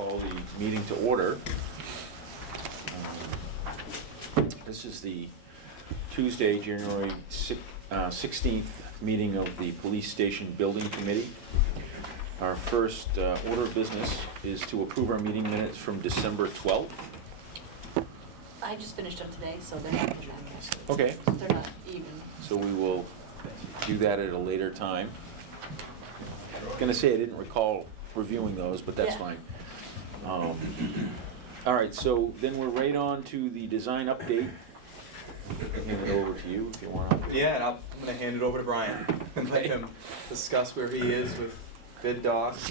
call the meeting to order. This is the Tuesday, January 16th meeting of the Police Station Building Committee. Our first order of business is to approve our meeting minutes from December 12th. I just finished up today, so they're not even accurate. Okay. They're not even. So we will do that at a later time. I was gonna say I didn't recall reviewing those, but that's Yeah. fine. All right, so then we're right on to the design update. Hand it over to you if you want. Yeah, and I'm gonna hand it over to Brian and let him discuss where he is with bid docs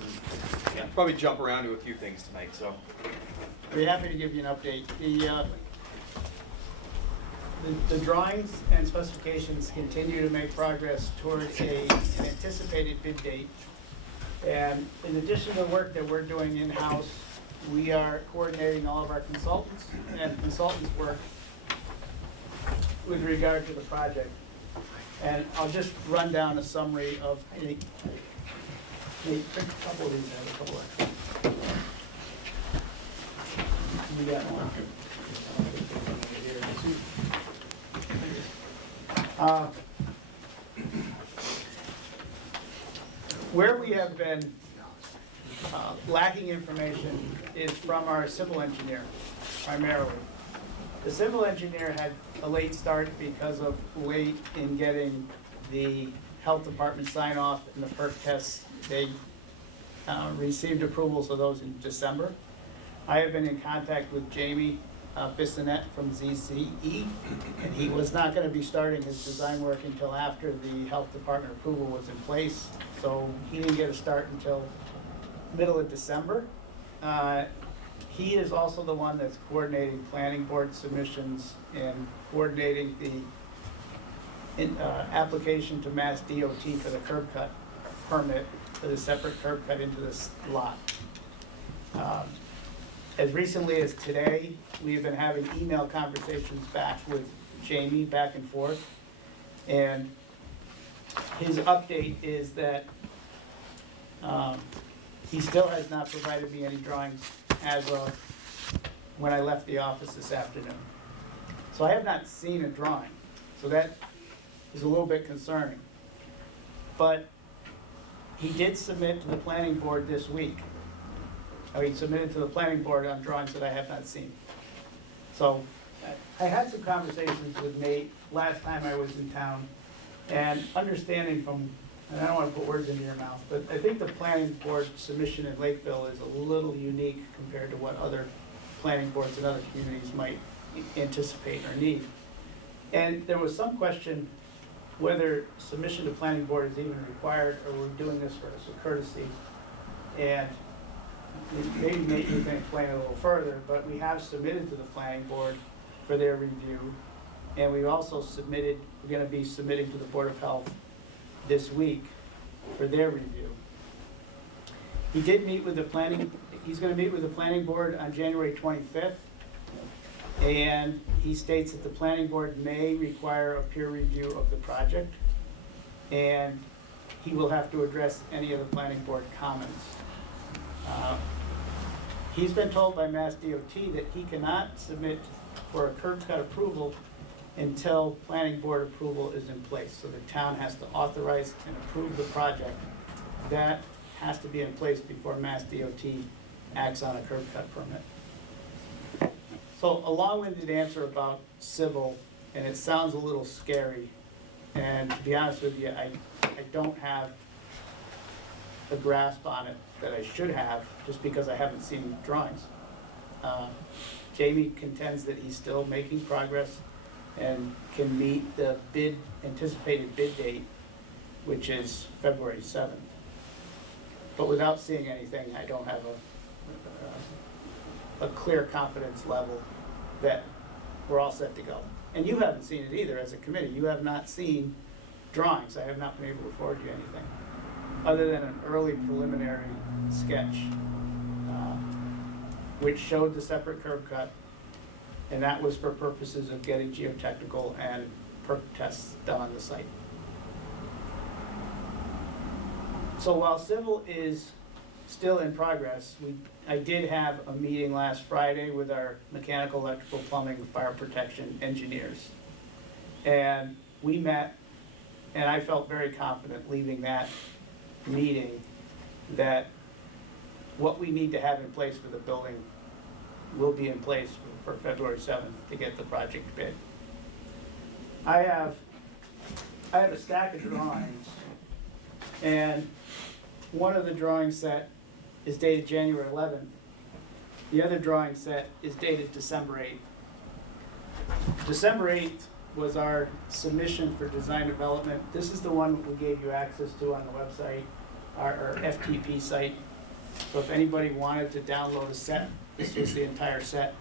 and probably jump around to a few things tonight, so. I'd be happy to give you an update. The drawings and specifications continue to make progress towards an anticipated bid date. And in addition to the work that we're doing in-house, we are coordinating all of our consultants and consultants' work with regard to the project. And I'll just run down a summary of a couple of these, I have a couple of. We got one. Where we have been lacking information is from our civil engineer, primarily. The civil engineer had a late start because of late in getting the health department sign off and the perk tests. They received approvals of those in December. I have been in contact with Jamie Bissonette from ZCE, and he was not going to be starting his design work until after the health department approval was in place. So he didn't get a start until middle of December. He is also the one that's coordinating planning board submissions and coordinating the application to Mass DOT for the curb cut permit for the separate curb cut into this lot. As recently as today, we've been having email conversations back with Jamie, back and forth. And his update is that he still has not provided me any drawings as of when I left the office this afternoon. So I have not seen a drawing. So that is a little bit concerning. But he did submit to the planning board this week. He submitted to the planning board on drawings that I have not seen. So I had some conversations with Nate last time I was in town, and understanding from, and I don't want to put words into your mouth, but I think the planning board submission in Lakeville is a little unique compared to what other planning boards in other communities might anticipate or need. And there was some question whether submission to planning board is even required, or we're doing this as a courtesy. And maybe Nate, you can explain it a little further, but we have submitted to the planning board for their review. And we've also submitted, we're going to be submitting to the Board of Health this week for their review. He did meet with the planning, he's going to meet with the planning board on January 25th. And he states that the planning board may require a peer review of the project. And he will have to address any of the planning board comments. He's been told by Mass DOT that he cannot submit for a curb cut approval until planning board approval is in place. So the town has to authorize and approve the project. That has to be in place before Mass DOT acts on a curb cut permit. So a long-winded answer about civil, and it sounds a little scary. And to be honest with you, I don't have a grasp on it that I should have, just because I haven't seen drawings. Jamie contends that he's still making progress and can meet the anticipated bid date, which is February 7th. But without seeing anything, I don't have a clear confidence level that we're all set to go. And you haven't seen it either as a committee. You have not seen drawings. I have not been able to forward you anything, other than an early preliminary sketch, which showed the separate curb cut, and that was for purposes of getting geotechnical and perk tests done on the site. So while civil is still in progress. I did have a meeting last Friday with our mechanical, electrical, plumbing, fire protection engineers. And we met, and I felt very confident leaving that meeting that what we need to have in place for the building will be in place for February 7th to get the project bid. I have a stack of drawings, and one of the drawing set is dated January 11th. The other drawing set is dated December 8th. December 8th was our submission for design development. This is the one we gave you access to on the website, our FTP site. So if anybody wanted to download a set, this was the entire set.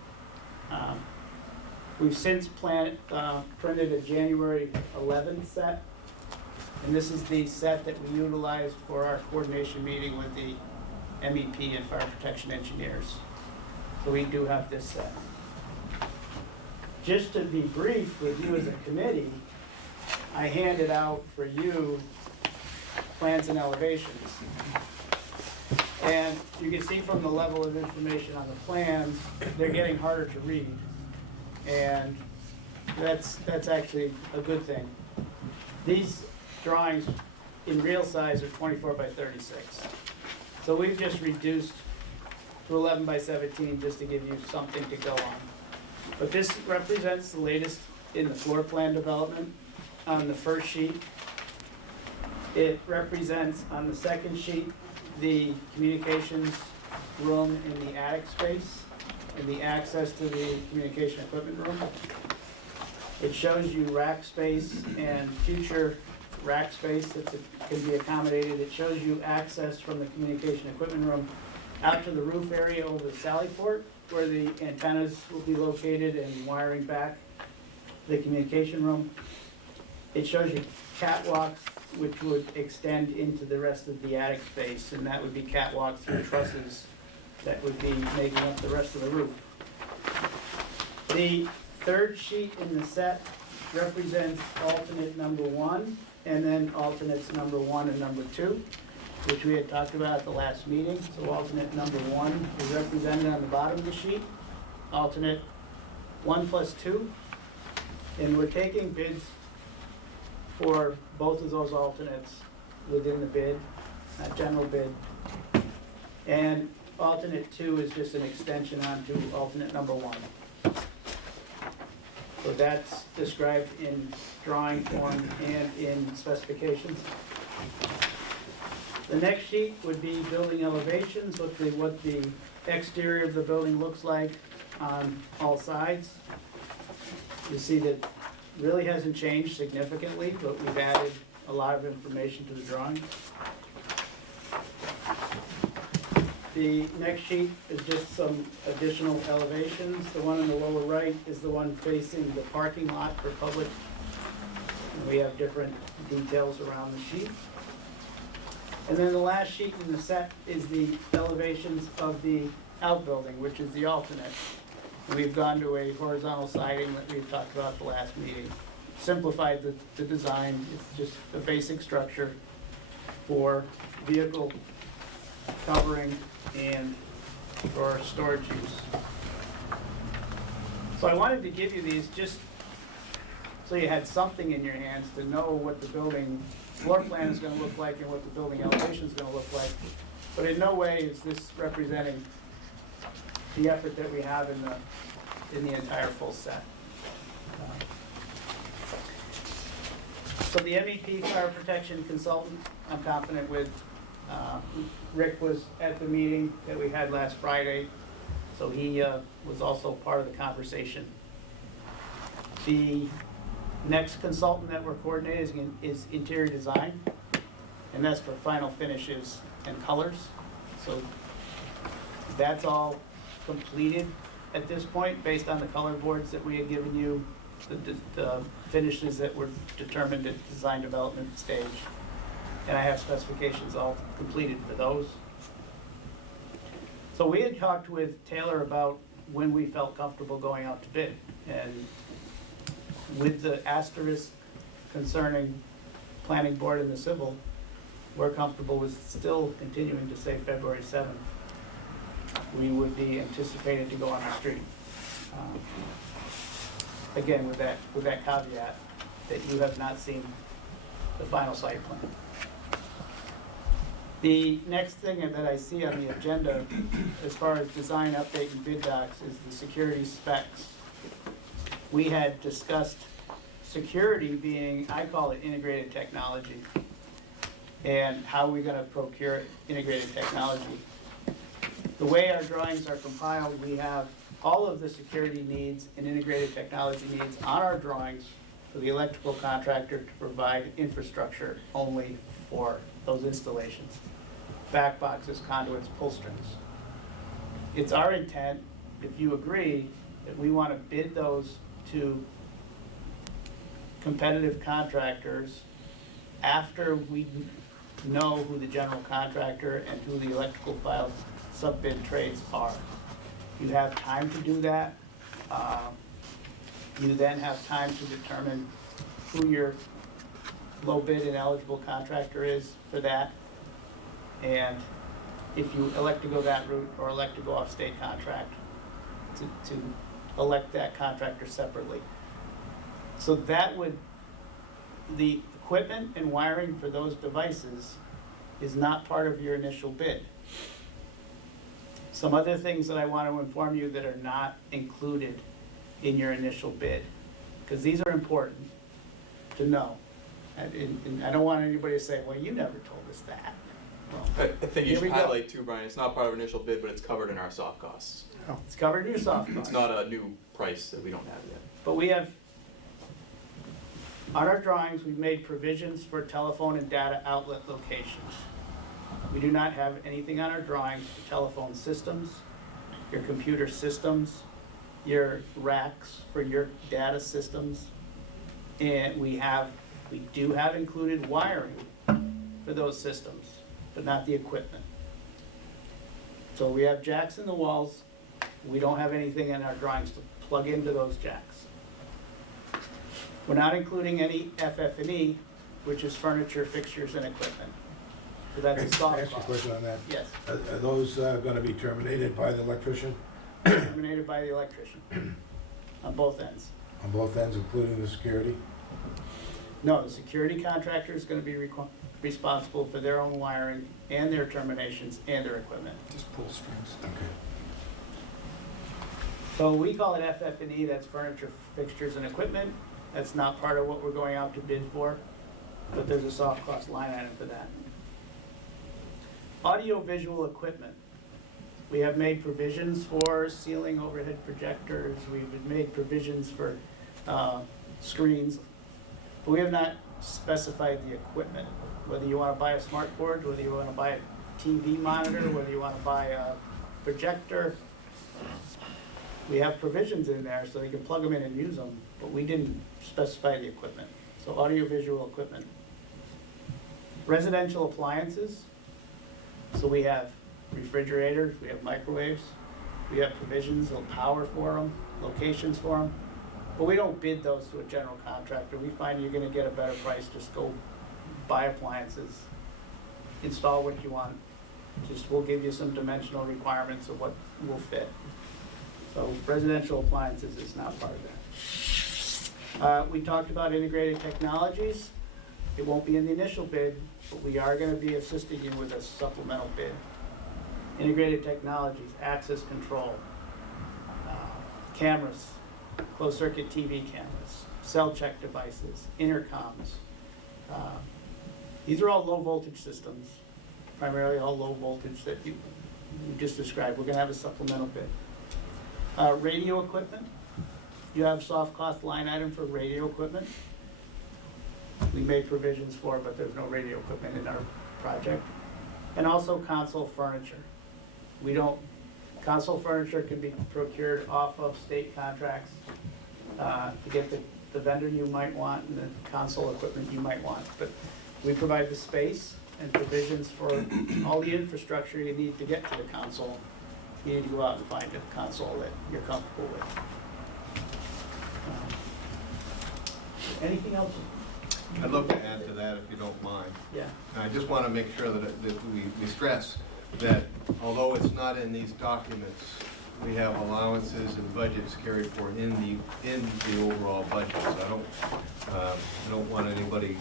We've since printed a January 11th set, and this is the set that we utilized for our coordination meeting with the MEP and fire protection engineers. So we do have this set. Just to be brief with you as a committee, I handed out for you plans and elevations. And you can see from the level of information on the plans, they're getting harder to read. And that's actually a good thing. These drawings in real size are 24 by 36. So we've just reduced to 11 by 17 just to give you something to go on. But this represents the latest in the floor plan development on the first sheet. It represents on the second sheet the communications room in the attic space and the access to the communication equipment room. It shows you rack space and future rack space that can be accommodated. It shows you access from the communication equipment room out to the roof area over the sally port where the antennas will be located and wiring back the communication room. It shows you catwalks which would extend into the rest of the attic space, and that would be catwalks through trusses that would be making up the rest of the roof. The third sheet in the set represents alternate number 1 and then alternates number 1 and number 2, which we had talked about at the last meeting. So alternate number 1 is represented on the bottom of the sheet, alternate 1 plus 2, and we're taking bids for both of those alternates within the bid, not general bid. And alternate 2 is just an extension onto alternate number 1. So that's described in drawing form and in specifications. The next sheet would be building elevations, what the exterior of the building looks like on all sides. You see that really hasn't changed significantly, but we've added a lot of information to the drawings. The next sheet is just some additional elevations. The one on the lower right is the one facing the parking lot for public. And we have different details around the sheet. And then the last sheet in the set is the elevations of the outbuilding, which is the alternate. And we've gone to a horizontal siding that we've talked about at the last meeting. Simplified the design. It's just a basic structure for vehicle covering and for storage use. So I wanted to give you these just so you had something in your hands to know what the building floor plan is going to look like and what the building elevation is going to look like. But in no way is this representing the effort that we have in the entire full set. So the MEP fire protection consultant, I'm confident with. Rick was at the meeting that we had last Friday, so he was also part of the conversation. The next consultant that we're coordinating is interior design, and that's for final finishes and colors. So that's all completed at this point based on the color boards that we had given you, the finishes that were determined at design development stage. And I have specifications all completed for those. So we had talked with Taylor about when we felt comfortable going out to bid. And with the asterisk concerning planning board and the civil, we're comfortable with still continuing to say February 7th, we would be anticipated to go on the street. Again, with that caveat that you have not seen the final site plan. The next thing that I see on the agenda, as far as design update and bid docs, is the security specs. We had discussed security being, I call it integrated technology, and how we're gonna procure integrated technology. The way our drawings are compiled, we have all of the security needs and integrated technology needs on our drawings for the electrical contractor to provide infrastructure only for those installations. Back boxes, conduits, pull strings. It's our intent, if you agree, that we want to bid those to competitive contractors after we know who the general contractor and who the electrical file sub-bid trades are. You have time to do that. You then have time to determine who your low bid and eligible contractor is for that. And if you elect to go that route or elect to go off state contract, to elect that contractor separately. So that would, the equipment and wiring for those devices is not part of your initial bid. Some other things that I want to inform you that are not included in your initial bid, because these are important to know. And I don't want anybody to say, well, you never told us that. Well, I think you here we should go. highlight too, Brian, it's not part of initial bid, but it's covered in our soft costs. It's covered in your soft It's costs. not a new price that we don't have yet. But we have, on our drawings, we've made provisions for telephone and data outlet locations. We do not have anything on our drawings for telephone systems, your computer systems, your racks for your data systems. And we do have included wiring for those systems, but not the equipment. So we have jacks in the walls. We don't have anything in our drawings to plug into those jacks. We're not including any FF&E, which is furniture, fixtures, and equipment. So that's a Can I soft ask you a cost. question on that? Yes, Are those gonna be terminated by the electrician terminated by the electrician on both ends. on both ends, including the security? No, the security contractor is gonna be responsible for their own wiring and their terminations and their equipment. Just pull strings. Okay. So we call it FF&E, that's furniture, fixtures, and equipment. That's not part of what we're going out to bid for, but there's a soft cost line item for that. Audio-visual equipment. We have made provisions for ceiling overhead projectors, we've made provisions for screens, but we have not specified the equipment. Whether you want to buy a smart board, whether you want to buy a TV monitor, whether you want to buy a projector. We have provisions in there so you can plug them in and use them, but we didn't specify the equipment. So audio-visual equipment. Residential appliances. So we have refrigerators, we have microwaves, we have provisions of power for them, locations for them. But we don't bid those to a general contractor. We find you're gonna get a better price, just go buy appliances, install what you want. Just, we'll give you some dimensional requirements of what will fit. So residential appliances is not part of that. We talked about integrated technologies. It won't be in the initial bid, but we are gonna be assisting you with a supplemental bid. Integrated technologies, access control, cameras, closed circuit TV cameras, cell check devices, intercoms. These are all low voltage systems, primarily all low voltage that you just described. We're gonna have a supplemental bid. Radio equipment, you have soft cost line item for radio equipment. We made provisions for it, but there's no radio equipment in our project. And also console furniture. Console furniture can be procured off of state contracts to get the vendor you might want and the console equipment you might want. But we provide the space and provisions for all the infrastructure you need to get to the console. You need to go out and find a console that you're comfortable with. Anything else? I'd love to add to that if you don't mind. Yeah. And I just want to make sure that we stress that although it's not in these documents, we have allowances and budgets carried for in the overall budget. So I don't want anybody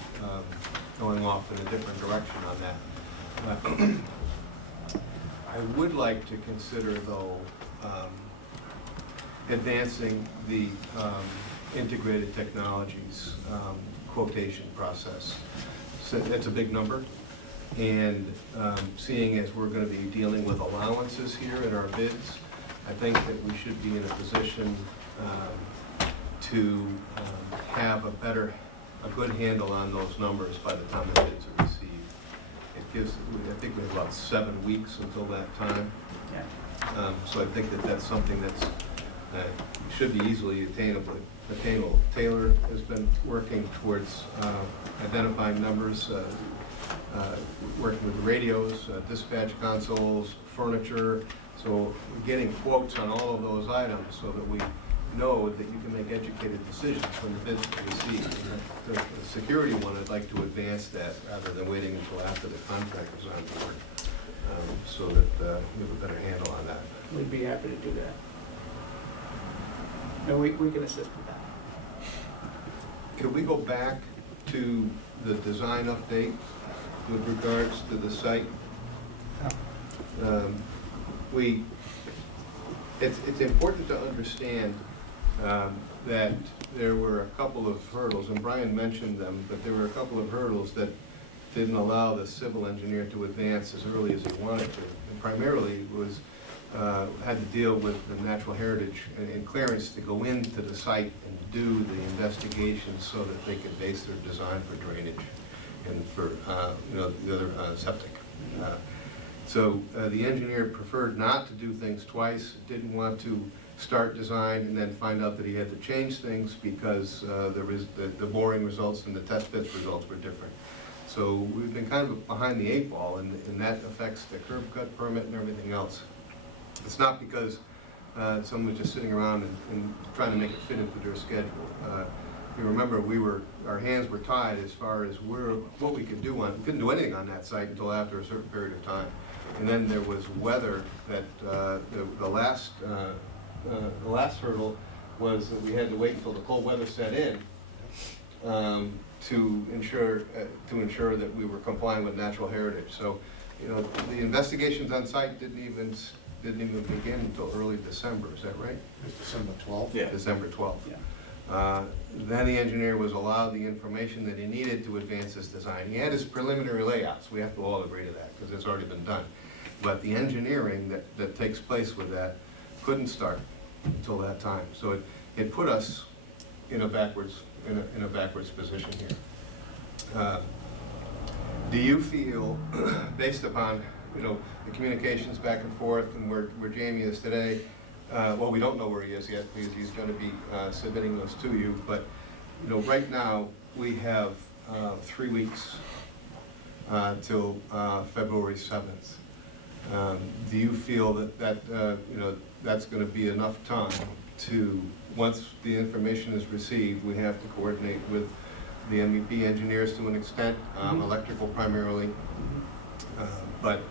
going off in a different direction on that. I would like to consider, though, advancing the integrated technologies quotation process. So that's a big number, and seeing as we're going to be dealing with allowances here in our bids, I think that we should be in a position to have a good handle on those numbers by the time the bids are received. It gives, I think we have about 7 weeks until that time. Yeah. So I think that that's something that's should be easily attainable. Taylor has been working towards identifying numbers, working with radios, dispatch consoles, furniture. So we're getting quotes on all of those items so that we know that you can make educated decisions when the bids are received. The security one, I'd like to advance that rather than waiting until after the contract is on board, so that we have a better handle on that. We'd be happy to do that. And we can assist with that. Could we go back to the design update with regards to the site? It's important to understand that there were a couple of hurdles, and Brian mentioned them, but there were a couple of hurdles that didn't allow the civil engineer to advance as early as he wanted to. And primarily was had to deal with the natural heritage and clearance to go into the site and do the investigations so that they could base their design for drainage and for the other septic. So the engineer preferred not to do things twice, didn't want to start design and then find out that he had to change things because the boring results and the test pits results were different. So we've been kind of behind the 8 ball, and that affects the curb cut permit and everything else. It's not because someone was just sitting around and trying to make it fit into their schedule. If you remember, our hands were tied as far as what we could do we couldn't do anything on that site until after a certain period of time. And then there was weather that the last hurdle was that we had to wait until the cold weather set in to ensure that we were complying with natural heritage. So, the investigations on site didn't even begin until early December. Is that right? It's December 12th? Yeah. December 12th. Yeah. Then the engineer was allowed the information that he needed to advance his design. He had his preliminary layouts. We have to all agree to that because it's already been done. But the engineering that takes place with that couldn't start until that time. So it put us in a backwards position here. Do you feel, based upon the communications back and forth and where Jamie is today, well, we don't know where he is yet because he's going to be submitting those to you, but right now we have 3 weeks till February 7th. Do you feel that's going to be enough time to, once the information is received, we have to coordinate with the MEP engineers to an extent, electrical primarily, but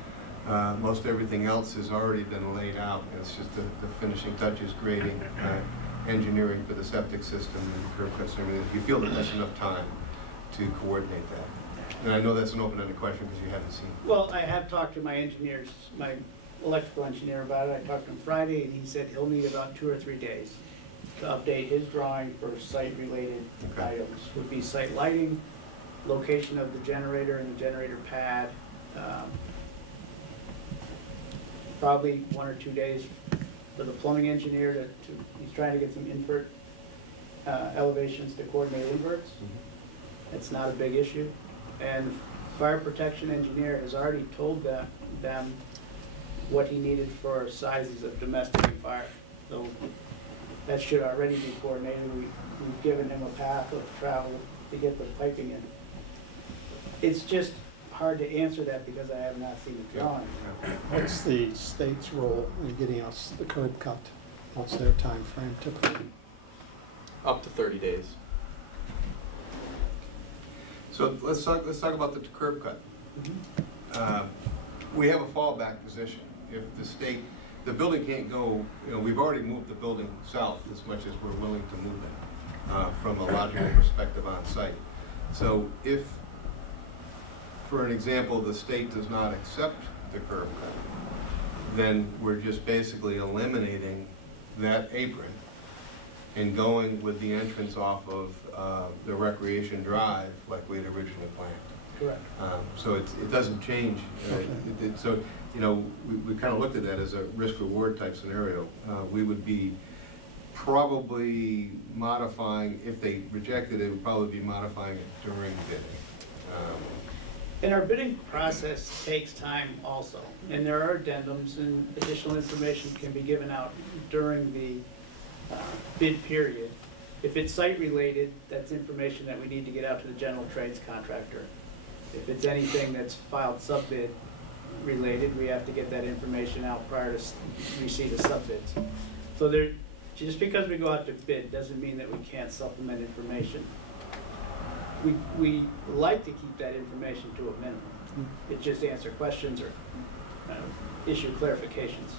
most everything else has already been laid out. It's just the finishing touches, grading, engineering for the septic system and curb cuts and everything. Do you feel that that's enough time to coordinate that? And I know that's an open-ended question because you haven't seen it. Well, I have talked to my engineers, my electrical engineer about it. I talked to him Friday, and he said he'll need about 2 or 3 days to update his drawing for site-related items. Would be site lighting, location of the generator and the generator pad. Probably 1 or 2 days for the plumbing engineer he's trying to get some invert elevations to coordinate inverts. It's not a big issue. And the fire protection engineer has already told them what he needed for sizes of domestic and fire. So that should already be coordinated. We've given him a path of travel to get the piping in. It's just hard to answer that because I have not seen the drawing. What's the state's role in getting us the curb cut? What's their time frame typically? Up to 30 days. So let's talk about the curb cut. We have a fallback position. If the building can't go, we've already moved the building south as much as we're willing to move it from a logical perspective on site. So if, for an example, the state does not accept the curb cut, then we're just basically eliminating that apron and going with the entrance off of the Recreation Drive like we had originally planned. Correct. So it doesn't change. So, we kind of looked at that as a risk-reward type scenario. We would be probably modifying, if they rejected it, would probably be modifying it during bidding. And our bidding process takes time also, and there are addendums and additional information can be given out during the bid period. If it's site-related, that's information that we need to get out to the general trades contractor. If it's anything that's filed sub-bid related, we have to get that information out prior to receipt of sub-bids. So just because we go out to bid doesn't mean that we can't supplement information. We like to keep that information to a minimum. It just answer questions or issue clarifications.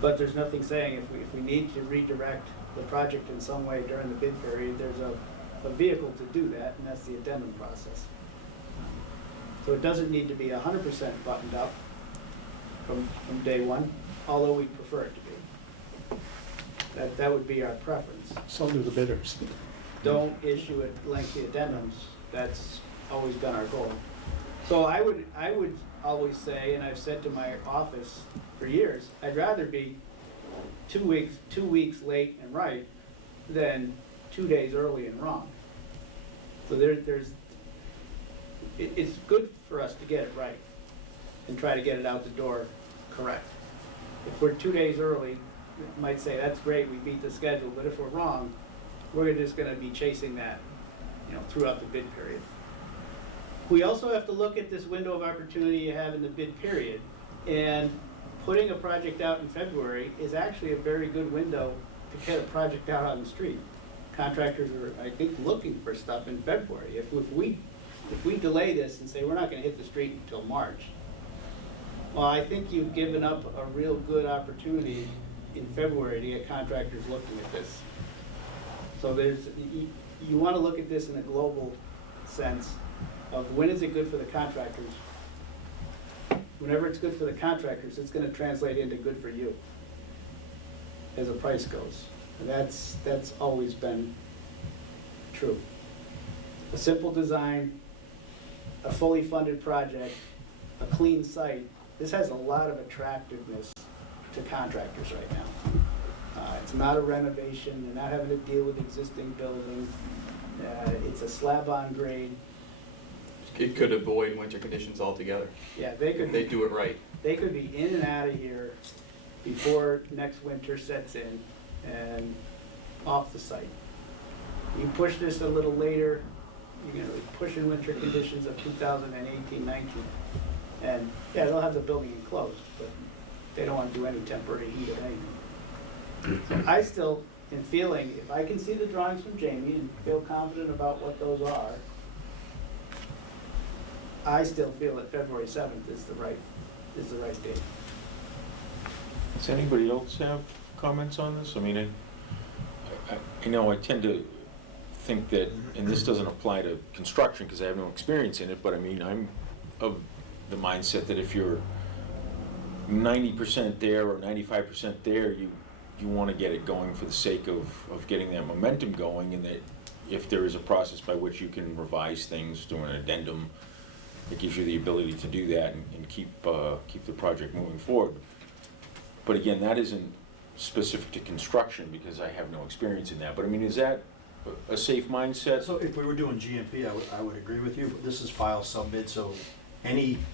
But there's nothing saying if we need to redirect the project in some way during the bid period, there's a vehicle to do that, and that's the addendum process. So it doesn't need to be 100% buttoned up from day one, although we prefer it to be. That would be our preference. So do the bidders. Don't issue lengthy addendums. That's always been our goal. So I would always say, and I've said to my office for years, I'd rather be 2 weeks late and right than 2 days early and wrong. So it's good for us to get it right and try to get it out the door correct. If we're 2 days early, we might say, that's great, we beat the schedule, but if we're wrong, we're just gonna be chasing that, throughout the bid period. We also have to look at this window of opportunity you have in the bid period, and putting a project out in February is actually a very good window to get a project out on the street. Contractors are, I think, looking for stuff in February. If we delay this and say we're not gonna hit the street until March, well, I think you've given up a real good opportunity in February to get contractors looking at this. So you want to look at this in a global sense of when is it good for the contractors. Whenever it's good for the contractors, it's going to translate into good for you as a price goes. And that's always been true. A simple design, a fully funded project, a clean site. This has a lot of attractiveness to contractors right now. It's not a renovation, they're not having to deal with existing buildings. It's a slab on grade. It could avoid winter conditions altogether. Yeah, they If could they do it right. They could be in and out of here before next winter sets in and off the site. You push this a little later, you're gonna be pushing winter conditions of 2018, 19. And yeah, they'll have the building enclosed, but they don't want to do any temporary heat or anything. So I still am feeling, if I can see the drawings from Jamie and feel confident about what those are, I still feel that February 7th is the right date. Does anybody else have comments on this? I mean, I know I tend to think that, and this doesn't apply to construction because I have no experience in it, but I mean, I'm of the mindset that if you're 90% there or 95% there, you want to get it going for the sake of getting that momentum going, and that if there is a process by which you can revise things through an addendum, it gives you the ability to do that and keep the project moving forward. But again, that isn't specific to construction because I have no experience in that. But I mean, is that a safe mindset? So if we were doing GMP, I would agree with you. This is file sub-bid, so anything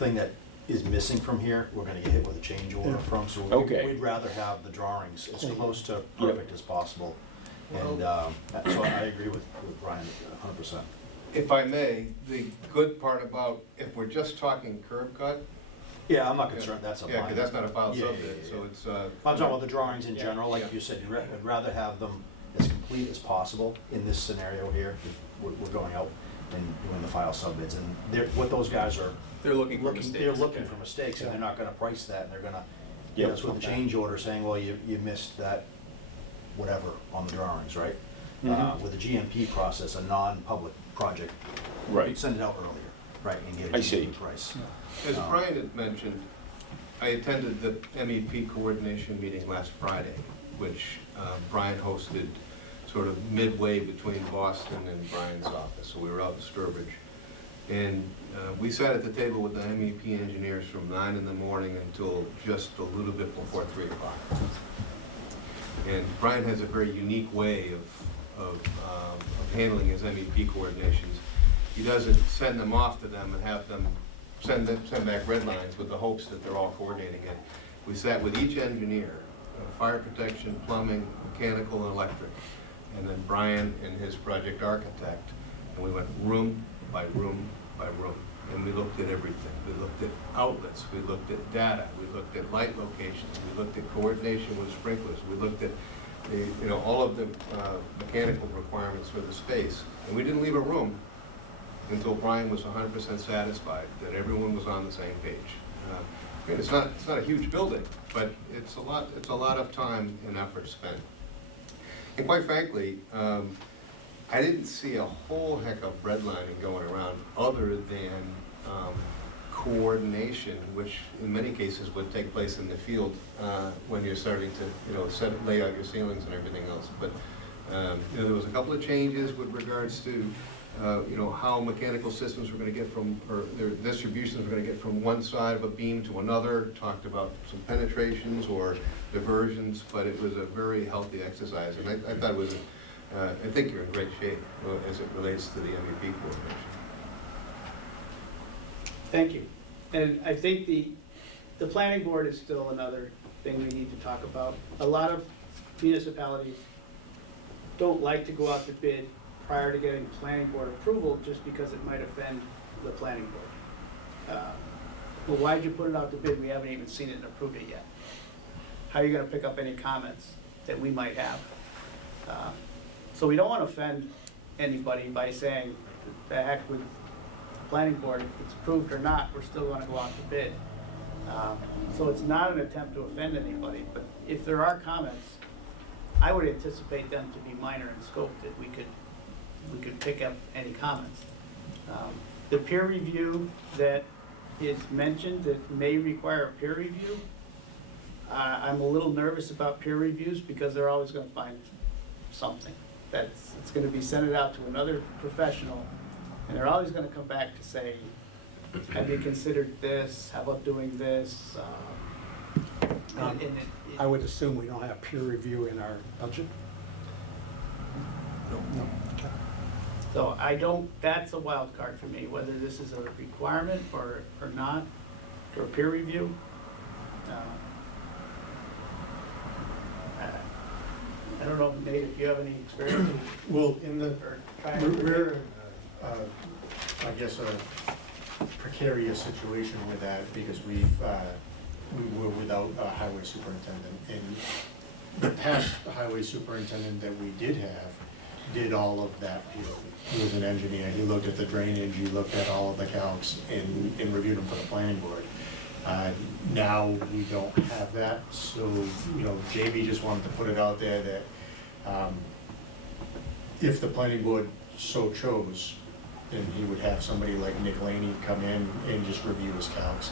that is missing from here, we're gonna get hit with a change order from. So we'd rather have the drawings as close to perfect as possible. And so I agree with Brian 100%. If I may, the good part about, if we're just talking curb cut. Yeah, I'm not concerned, that's a Yeah, line. because that's not a file Yeah, sub-bid, yeah. so it's. I'm talking about the drawings in general, like Yeah. you said, I'd rather have them as complete complete as possible in this scenario here. We're going out and doing the file subbids, and what those guys are They're looking for mistakes. they're looking for mistakes, and they're not gonna price that, and they're gonna hit us with a change order saying, well, you missed that, whatever, on the drawings, right? With a GMP process, a non-public project, Right. you'd send it out earlier, right, and get I a see. GMP price. As Brian had mentioned, I attended the MEP coordination meeting last Friday, which Brian hosted sort of midway between Boston and Brian's office, so we were out in Sturbridge. And we sat at the table with the MEP engineers from 9 in the morning until just a little bit before 3 o'clock. And Brian has a very unique way of handling his MEP coordinations. He doesn't send them off to them and have them send back red lines with the hopes that they're all coordinating it. We sat with each engineer, fire protection, plumbing, mechanical, and electric, and then Brian and his project architect, and we went room by room by room, and we looked at everything. We looked at outlets, we looked at data, we looked at light locations, we looked at coordination with sprinklers, we looked at all of the mechanical requirements for the space, and we didn't leave a room until Brian was 100% satisfied that everyone was on the same page. It's not a huge building, but it's a lot of time and effort spent. And quite frankly, I didn't see a whole heck of redlining going around other than coordination, which in many cases would take place in the field when you're starting to lay out your ceilings and everything else. But there was a couple of changes with regards to how mechanical systems were going to get from, or their distributions were going to get from one side of a beam to another. Talked about some penetrations or diversions, but it was a very healthy exercise, and I thought it was. I think you're in great shape as it relates to the MEP coordination. Thank you. And I think the planning board is still another thing we need to talk about. A lot of municipalities don't like to go out to bid prior to getting planning board approval just because it might offend the planning board. Well, why'd you put it out to bid? We haven't even seen it and approved it yet. How are you gonna pick up any comments that we might have? So we don't wanna offend anybody by saying, the heck with the planning board, if it's approved or not, we're still gonna go out to bid. So it's not an attempt to offend anybody, but if there are comments, I would anticipate them to be minor in scope, that we could pick up any comments. The peer review that is mentioned that may require a peer review, I'm a little nervous about peer reviews because they're always gonna find something. It's gonna be sent out to another professional, and they're always gonna come back to say, have you considered this, how about doing this? I would assume we don't have peer review in our budget? No. Okay. So that's a wild card for me, whether this is a requirement or not, for a peer review. I don't know, Nate, if you have any experience. Well, in the, Or trying to- we're in, I guess, a precarious situation with that because we were without a highway superintendent. And the past highway superintendent that we did have did all of that. He was an engineer. He looked at the drainage, he looked at all of the calcs and reviewed them for the planning board. Now we don't have that, so, Jamie just wanted to put it out there that if the planning board so chose, then he would have somebody like Nick Laney come in and just review his calcs.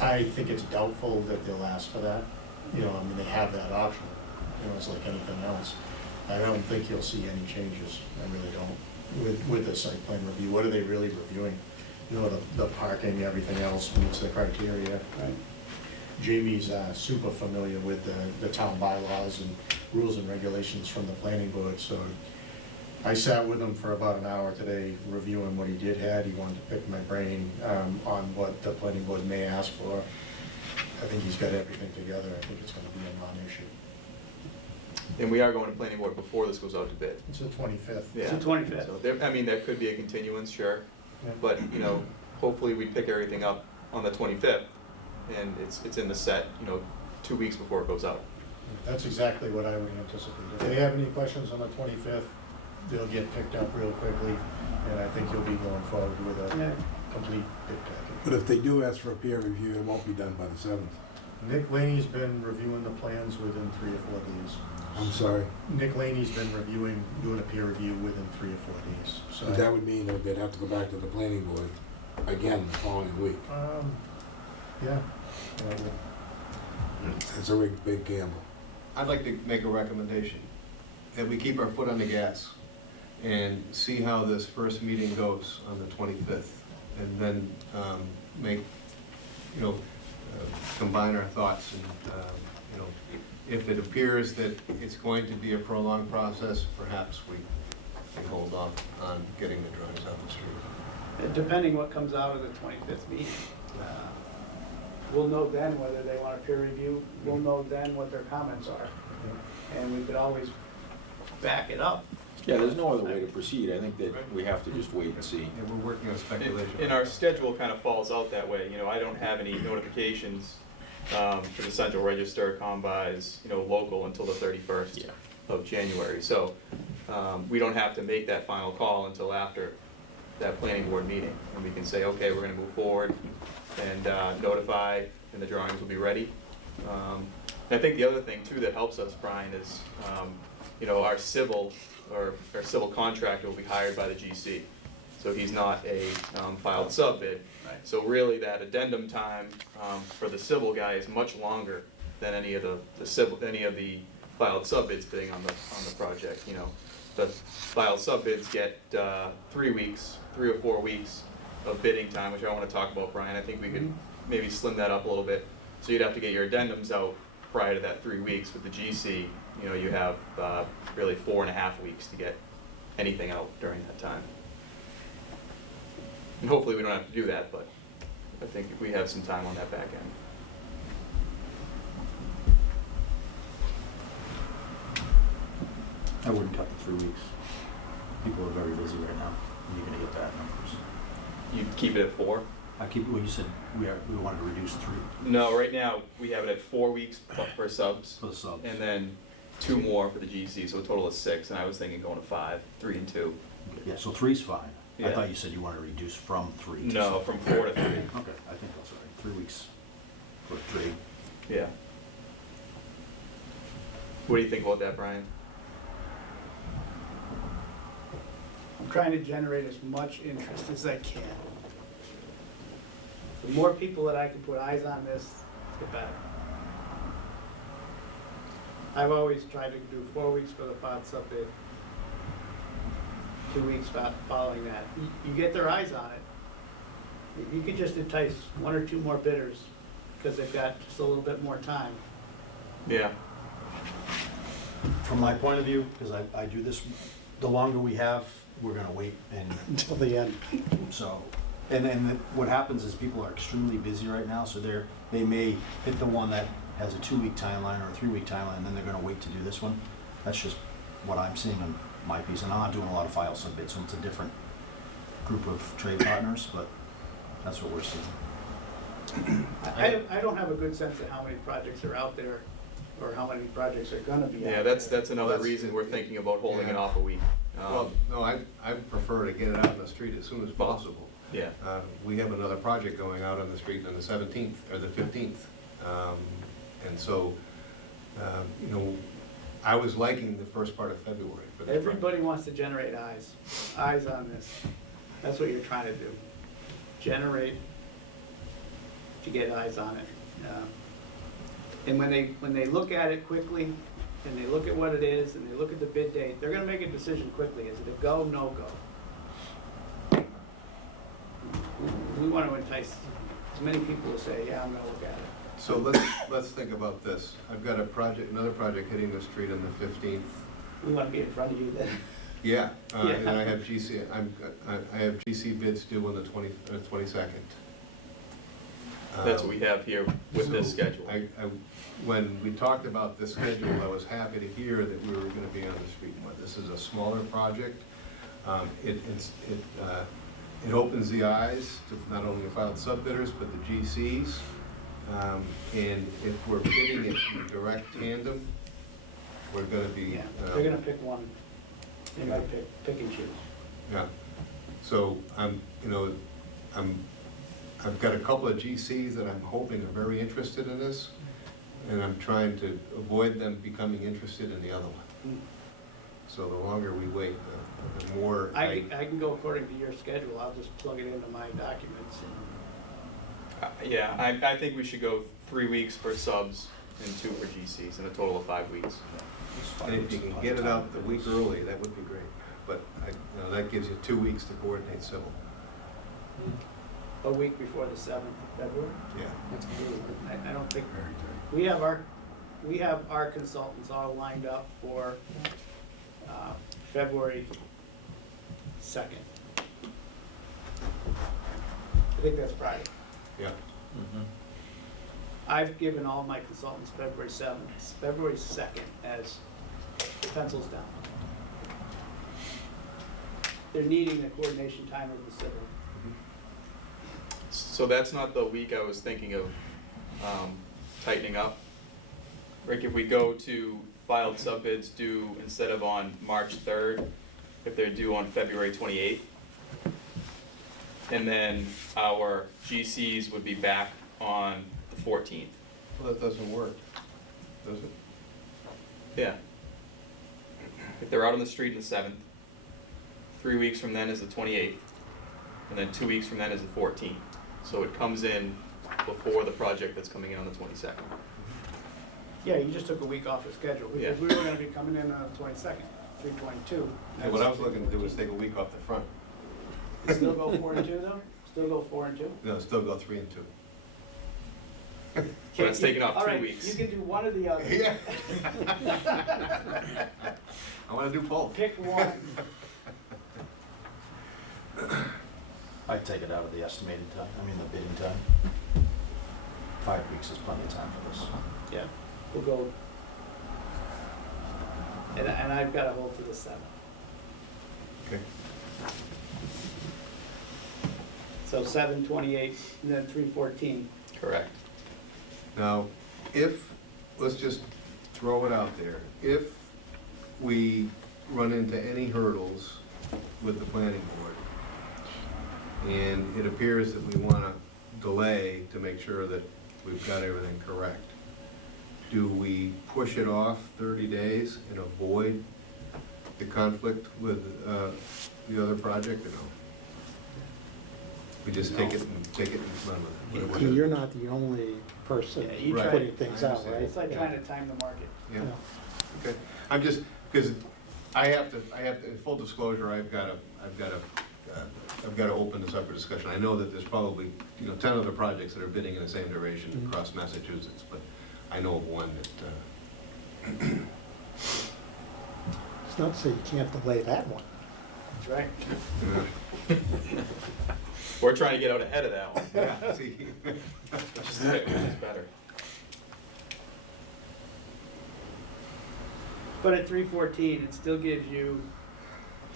I think it's doubtful that they'll ask for that. They have that option. It's like anything else. I don't think you'll see any changes. I really don't. With the site plan review, what are they really reviewing? The parking, everything else meets the criteria, right? Jamie's super familiar with the town bylaws and rules and regulations from the planning board, so I sat with him for about an hour today reviewing what he had. He wanted to pick my brain on what the planning board may ask for. I think he's got everything together. I think it's gonna be a non-issue. And we are going to planning board before this goes out to bid. It's the 25th. Yeah. It's the 25th. So there could be a continuance, sure, Yeah. but, hopefully we pick everything up on the 25th, and it's in the set, 2 weeks before it goes out. That's exactly what I would anticipate. If they have any questions on the 25th, they'll get picked up real quickly, and I think you'll be going forward with a Yeah. complete bid package. But if they do ask for a peer review, it won't be done by the 7th. Nick Laney's been reviewing the plans within 3 or 4 days. I'm sorry. Nick Laney's been doing a peer review within 3 or 4 days, so. But that would mean that they'd have to go back to the planning board again the following week. Yeah. that would- It's a big gamble. I'd like to make a recommendation, that we keep our foot on the gas and see how this first meeting goes on the 25th, and then make, combine our thoughts, and, if it appears that it's going to be a prolonged process, perhaps we hold off on getting the drawings out the street. Depending what comes out of the 25th meeting. We'll know then whether they want a peer review, we'll know then what their comments are, and we could always back it up. Yeah, there's no other way to proceed. I think that we have to just wait and see. And we're working on speculation. And our schedule kind of falls out that way, I don't have any notifications for the Central Register, combis, local until the 31st Yeah. of January. So we don't have to make that final call until after that planning board meeting. And we can say, okay, we're gonna move forward and notify, and the drawings will be ready. And I think the other thing too that helps us, Brian, is, our civil contractor will be hired by the GC. So he's not a filed sub bid. Right. So really that addendum time for the civil guy is much longer than any of the filed sub bids bidding on the project, The filed sub bids get 3 or 4 weeks of bidding time, which I wanna talk about, Brian. I think we could maybe slim that up a little bit. So you'd have to get your addendums out prior to that 3 weeks. With the GC, you have really 4.5 weeks to get anything out during that time. And hopefully we don't have to do that, but I think if we have some time on that back end. I wouldn't cut the 3 weeks. People are very busy right now, and you're gonna get bad numbers. You'd keep it at 4? I keep, well, you said we wanted to reduce 3 No, right now, we have it at 4 weeks for subs, for the subs. and then 2 more for the GC, so a total of 6, and I was thinking going to 5, 3 and 2. Yeah, so 3's fine. I Yeah. thought you said you wanted to reduce from 3 to No, 6. from 4 to 3, Okay, I think that's all right. 3 weeks for 3. yeah. What do you think about that, Brian? I'm trying to generate as much interest as I can. The more people that I can put eyes on this, the better. I've always tried to do 4 weeks for the FOD sub bid, 2 weeks following that. You get their eyes on it. You could just entice 1 or 2 more bidders because they've got just a little bit more time. Yeah. From my point of view, because I do this, the longer we have, we're gonna wait and Until the end. so, and then what happens is people are extremely busy right now, so they may hit the one that has a 2-week timeline or a 3-week timeline, and then they're gonna wait to do this one. That's just what I'm seeing on my piece, and I'm not doing a lot of file sub bids, so it's a different group of trade partners, but that's what we're seeing. I don't have a good sense of how many projects are out there or how many projects are gonna be out Yeah, there. that's another That's- reason we're thinking about holding it Yeah. off a week. Well, no, I prefer to get it out on the street as soon as possible. Yeah, We have another project going out on the street on the 17th, or the 15th. And so, I was liking the first part of February for this project. Everybody wants to generate eyes on this. That's what you're trying to do. Generate to get eyes on it. And when they look at it quickly, and they look at what it is, and they look at the bid date, they're gonna make a decision quickly. Is it a go, no go? We want to entice as many people to say, yeah, I'm gonna look at it. So let's think about this. I've got another project hitting the street on the 15th. We want to be in front of you then. Yeah, Yeah. and I have I have GC bids due on the 22nd. that's what we have here with this So schedule. When we talked about this schedule, I was happy to hear that we were gonna be on the street more. This is a smaller project. It opens the eyes to not only the filed sub bidders, but the GCs. And if we're bidding it in direct tandem, we're gonna be. Yeah, they're gonna pick one, they might pick and choose. Yeah, so I've got a couple of GCs that I'm hoping are very interested in this, and I'm trying to avoid them becoming interested in the other one. So the longer we wait, the more I can go according to your schedule, I'll just plug it into my documents and. Yeah, I think we should go 3 weeks for subs and 2 for GCs, and a total of 5 weeks. And if you can get it out the week early, that would be great. But that gives you 2 weeks to coordinate civil. A week before the 7th of February? Yeah. That's good. I don't think, Very tight. we have our consultants all lined up for February 2nd. I think that's Friday. Yeah. Mhm. I've given all my consultants February 7th, February 2nd as pencils down. They're needing the coordination time of the civil. So that's not the week I was thinking of tightening up. Rick, if we go to filed subbids due instead of on March 3rd, if they're due on February 28th, and then our GCs would be back on the 14th. Well, that doesn't work, does it? Yeah. If they're out on the street on the 7th, 3 weeks from then is the 28th, and then 2 weeks from then is the 14th. So it comes in before the project that's coming in on the 22nd. Yeah, you just took a week off the schedule, because we were gonna be coming in on the 22nd, 3.2. And what I was looking to do was take a week off the front. Still go 4 and 2 though? Still go 4 and 2? No, still go 3 and 2. So that's taking off All 2 right, weeks. you can do one or the other. Yeah. I wanna do both. Pick one. I'd take it out of the estimated time, the bidding time. 5 weeks is plenty of time for this. Yeah, we'll go. And I've got to hold to the 7th. Okay. So 7/28, and then 3/14. Correct. Now, let's just throw it out there, if we run into any hurdles with the planning board, and it appears that we want to delay to make sure that we've got everything correct, do we push it off 30 days and avoid the conflict with the other project, or no? We just take it and run with it? What do we You're do? not the only person Yeah, you Right. putting things I out, understand. right? It's like trying to time the market. Yeah, okay. I'm just, because I have to, in full disclosure, I've got to open this up for discussion. I know that there's probably, 10 other projects that are bidding in the same duration Mhm. across Massachusetts, but I know of one that, It's not to say you can't delay that one. That's right. We're trying to get out ahead of that one, yeah, see, which is better. But at 3/14, it still gives you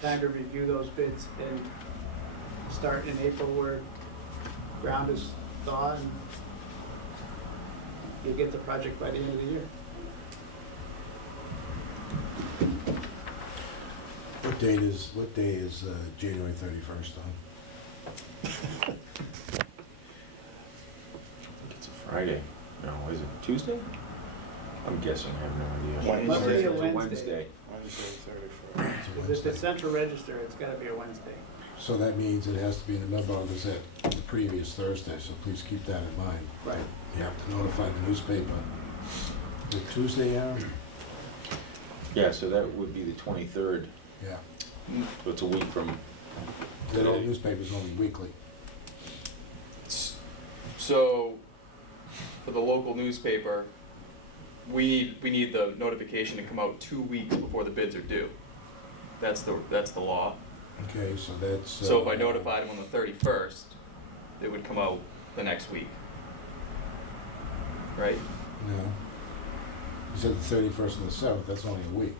time to review those bids and start in April where ground is thawed and you'll get the project by the end of the year. What day is January 31st on? I think it's a Friday. No, is it Tuesday? I'm guessing, I have no idea. It must be a It's Wednesday. Wednesday. If it's the Central Register, it's gotta be a Wednesday. So that means it has to be in the Millborough Gazette the previous Thursday, so please keep that in mind. Right. You have to notify the newspaper. The Tuesday, Aaron? Yeah, so that would be the 23rd, Yeah. so it's a week from That old today. newspaper's only weekly. So, for the local newspaper, we need the notification to come out 2 weeks before the bids are due. That's the law. Okay, so that's. So if I notified them on the 31st, it would come out the next week. Right? No. You said the 31st and the 7th, that's only a week.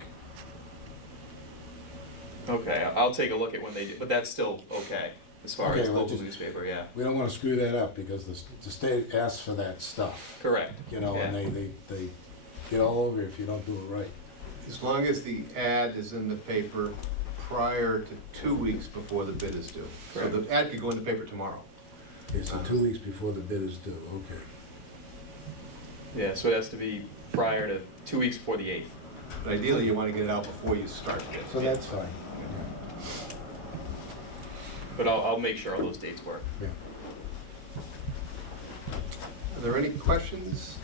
Okay, I'll take a look at when they do, but that's still okay. as far Okay, as well, local just- newspaper, yeah. We don't wanna screw that up, because the state asks for that stuff, Correct. you know, and Yeah. they get all over you if you don't do it right. As long as the ad is in the paper prior to 2 weeks before the bid is due. So Correct. the ad could go in the paper tomorrow. Okay, so 2 weeks before the bid is due, okay. Yeah, so it has to be prior to 2 weeks before the 8th. But ideally, you want to get it out before you start bids. So that's fine, But I'll make sure all those dates work. yeah. Are there any questions?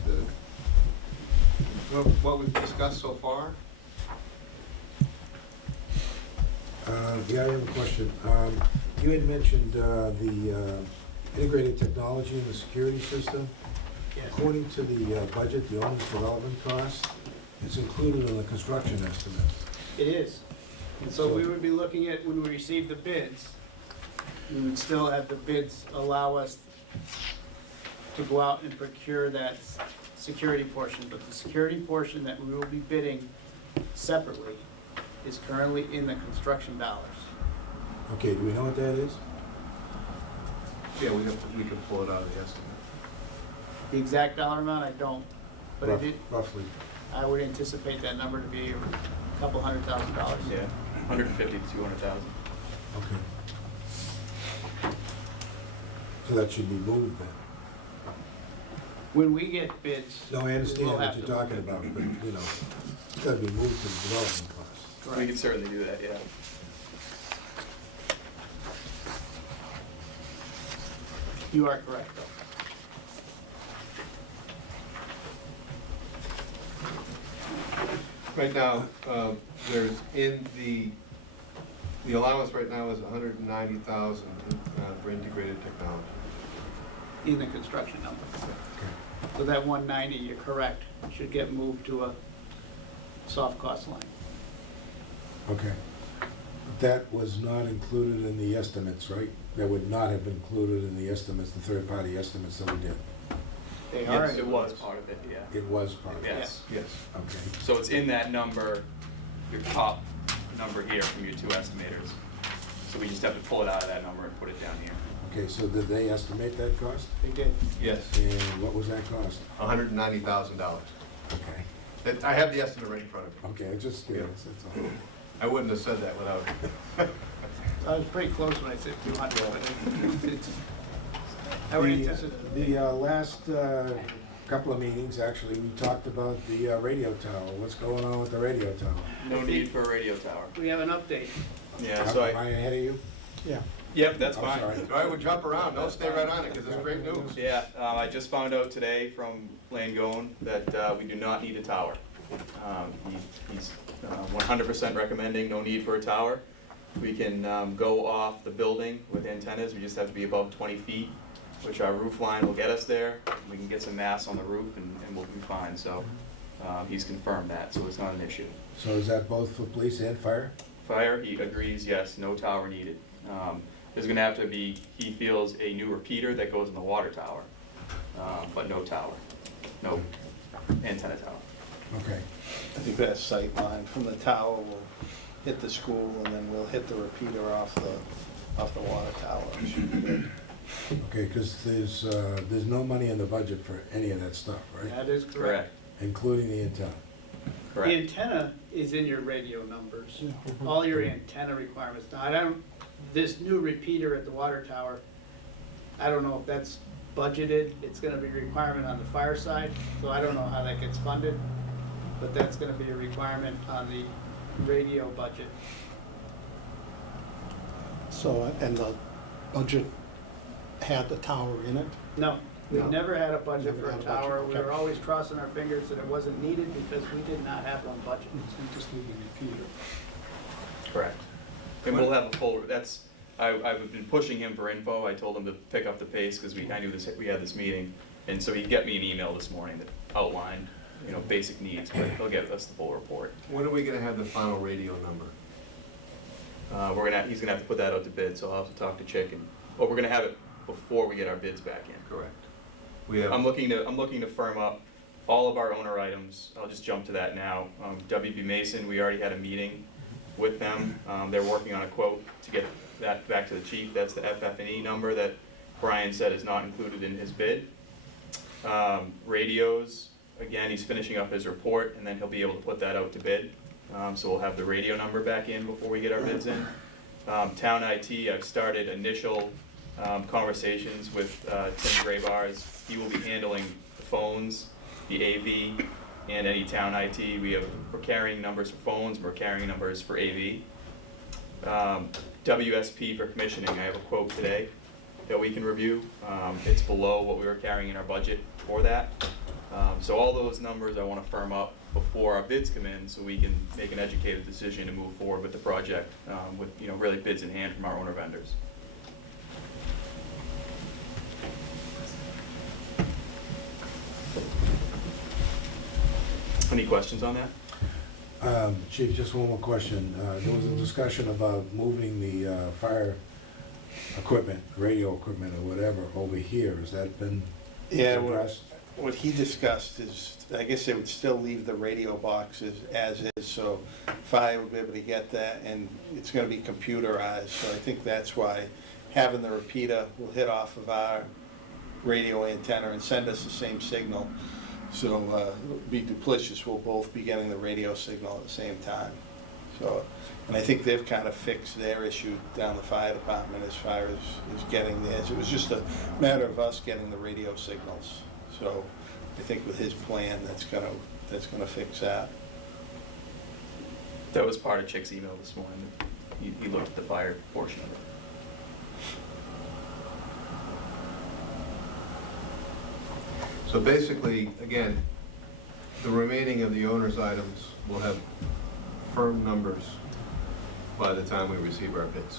What we've discussed so far? Yeah, I have a question. You had mentioned the integrated technology in the security system. Yes. According to the budget, the owner's development cost, it's included in the construction estimate. It is. And so we would be looking at, when we receive the bids, we would still have the bids allow us to go out and procure that security portion. But the security portion that we will be bidding separately is currently in the construction dollars. Okay, do we know what that is? Yeah, we can pull it out of the estimate. The exact dollar amount, I don't, but Roughly. I would anticipate that number to be a couple $100,000. Yeah, 150 to 200,000. Okay. So that should be moved then? When we get bids. No, I we understand will what have you're to move talking it. about, but, you know, it's gotta be moved to the development cost. We Correct. can certainly do that, yeah. You are correct, though. Right now, there's in the allowance right now is 190,000 for integrated technology. In the construction number. Okay. So that 190, you're correct, should get moved to a soft cost line. Okay. But that was not included in the estimates, right? That would not have been included in the estimates, the third-party estimates that we did. They are. Yes, it was part of it, yeah. It was part of it. Yes. Yes. Okay. So it's in that number, your top number here from your two estimators. So we just have to pull it out of that number and put it down here. Okay, so did they estimate that cost? They did. Yes. And what was that cost? $190,000. Okay. I have the estimate right in front of me. Okay, I'm just curious, that's all. I wouldn't have said that without. I was pretty close when I said 200, but it's, I would anticipate. The last couple of meetings, actually, we talked about the radio tower. What's going on with the radio tower? No need for a radio tower. We have an update. Yeah, so Am I ahead of you? Yeah. Yep, that's I'm fine. sorry. All right, we'll jump around. Don't stay right on it because it's great news. Yeah, I just found out today from Langone that we do not need a tower. He's 100% recommending no need for a tower. We can go off the building with antennas. We just have to be above 20 feet, which our roof line will get us there. We can get some masts on the roof and we'll be fine. So he's confirmed that, so it's not an issue. So is that both for police and fire? Fire, he agrees, yes, no tower needed. There's gonna have to be, he feels, a new repeater that goes in the water tower, but no tower, no antenna tower. Okay. I think that sight line from the tower will hit the school and then we'll hit the repeater off the water tower. It should be good. Okay, because there's no money in the budget for any of that stuff, right? That is correct. Correct, Including the antenna. The correct. antenna is in your radio numbers, all your antenna requirements. Now, this new repeater at the water tower, I don't know if that's budgeted. It's gonna be a requirement on the fire side, so I don't know how that gets funded, but that's gonna be a requirement on the radio budget. So, and the budget had the tower in it? No, we've No. never had a budget Never for a had a budget, tower. We okay. were always crossing our fingers that it wasn't needed because we did not have one budget. We just need a repeater. Correct. And we'll have a full, I've been pushing him for info. I told him to pick up the pace because I knew we had this meeting. And so he'd get me an email this morning that outlined, basic needs, but he'll get us the full report. When are we gonna have the final radio number? He's gonna have to put that out to bid, so I'll have to talk to Chick we're gonna have it before we get our bids back in. Correct. We have. I'm looking to firm up all of our owner items. I'll just jump to that now. WB Mason, we already had a meeting with them. They're working on a quote to get that back to the chief, that's the FF&E number that Brian said is not included in his bid. Radios, again, he's finishing up his report, and then he'll be able to put that out to bid. So we'll have the radio number back in before we get our bids in. Town IT, I've started initial conversations with Tim Graybars. He will be handling the phones, the AV, and any town IT. We're carrying numbers for phones, we're carrying numbers for AV. WSP for commissioning, I have a quote today that we can review. It's below what we were carrying in our budget for that. So all those numbers I want to firm up before our bids come in, so we can make an educated decision to move forward with the project with really bids in hand from our owner vendors. Any questions on that? Chief, just one more question. There was a discussion about moving the fire equipment, radio equipment or whatever, over here. Has that been Yeah, addressed? what he discussed is, I guess they would still leave the radio boxes as is, so fire would be able to get that, and it's gonna be computerized, so I think that's why having the repeater will hit off of our radio antenna and send us the same signal. So it'll be duplicious, we'll both be getting the radio signal at the same time. So, and I think they've kind of fixed their issue down the fire department as far as getting theirs. It was just a matter of us getting the radio signals. So I think with his plan, that's gonna fix that. That was part of Chick's email this morning. He looked at the fire portion of it. So basically, again, the remaining of the owner's items will have firm numbers by the time we receive our bids.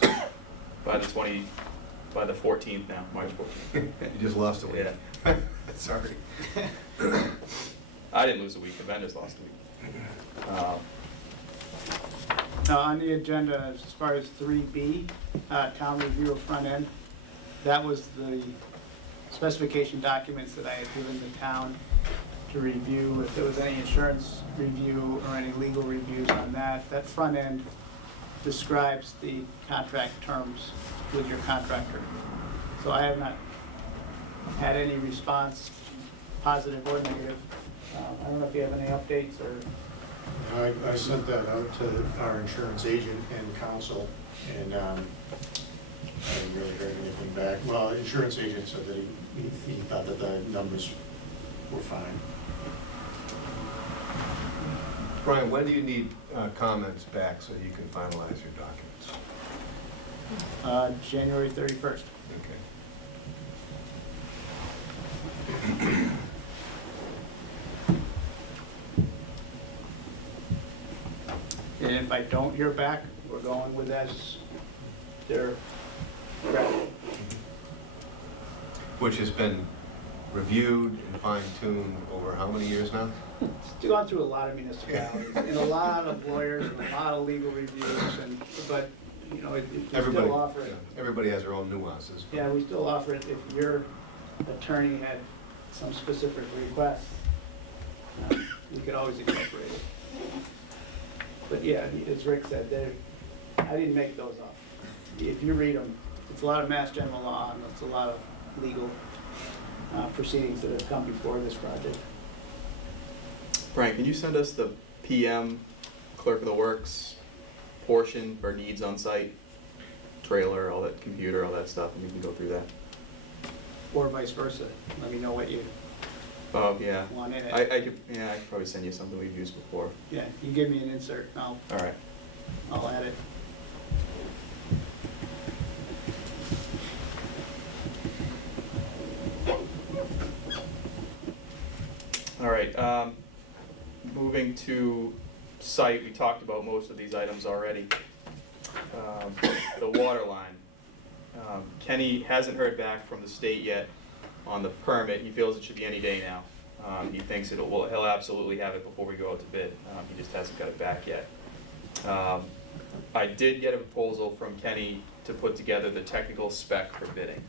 By the 14th now, March 14th. You just lost a week. Yeah. Sorry. I didn't lose a week, the vendors lost a week. Now, on the agenda, as far as 3B, town review of front end, that was the specification documents that I had given the town to review. If there was any insurance review or any legal reviews on that, that front end describes the contract terms with your contractor. So I have not had any response, positive or negative. I don't know if you have any updates or. I sent that out to our insurance agent and counsel, and I haven't really heard anything back. Well, the insurance agent said that he thought that the numbers were fine. Brian, when do you need comments back so you can finalize your documents? January 31st. Okay. And if I don't hear back, we're going with as they're ready. Which has been reviewed and fine-tuned over how many years now? It's gone through a lot of municipalities and a lot of lawyers and a lot of legal reviews, but we Everybody, still offer it. everybody has their own nuances. Yeah, we still offer it if your attorney had some specific requests. We could always incorporate it. But yeah, as Rick said, I didn't make those up. If you read them, it's a lot of mass general law and it's a lot of legal proceedings that have come before this project. Brian, can you send us the PM, clerk of the works portion for needs on site, trailer, all that computer, all that stuff, and we can go through that? Or vice versa. Let me know what you Oh, yeah. want in it. I could probably send you something we've used before. Yeah, you give me an insert, and All right. I'll add it. All right, moving to site, we talked about most of these items already. The water line. Kenny hasn't heard back from the state yet on the permit. He feels it should be any day now. He thinks he'll absolutely have it before we go out to bid. He just hasn't got it back yet. I did get a proposal from Kenny to put together the technical spec for bidding.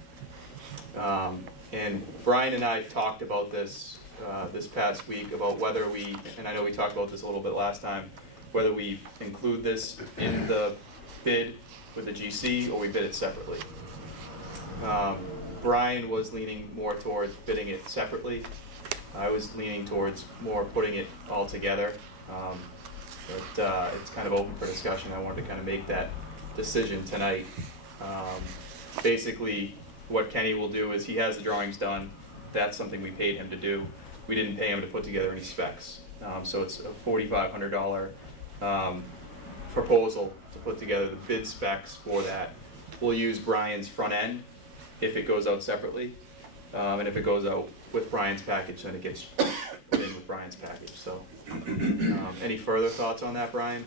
And Brian and I talked about this this past week about whether we, and I know we talked about this a little bit last time, whether we include this in the bid with the GC or we bid it separately. Brian was leaning more towards bidding it separately. I was leaning towards more putting it all together. But it's kind of open for discussion. I wanted to kind of make that decision tonight. Basically, what Kenny will do is he has the drawings done. That's something we paid him to do. We didn't pay him to put together any specs. So it's a $4,500 proposal to put together the bid specs for that. We'll use Brian's front end if it goes out separately. And if it goes out with Brian's package, then it gets put in with Brian's package. So, any further thoughts on that, Brian?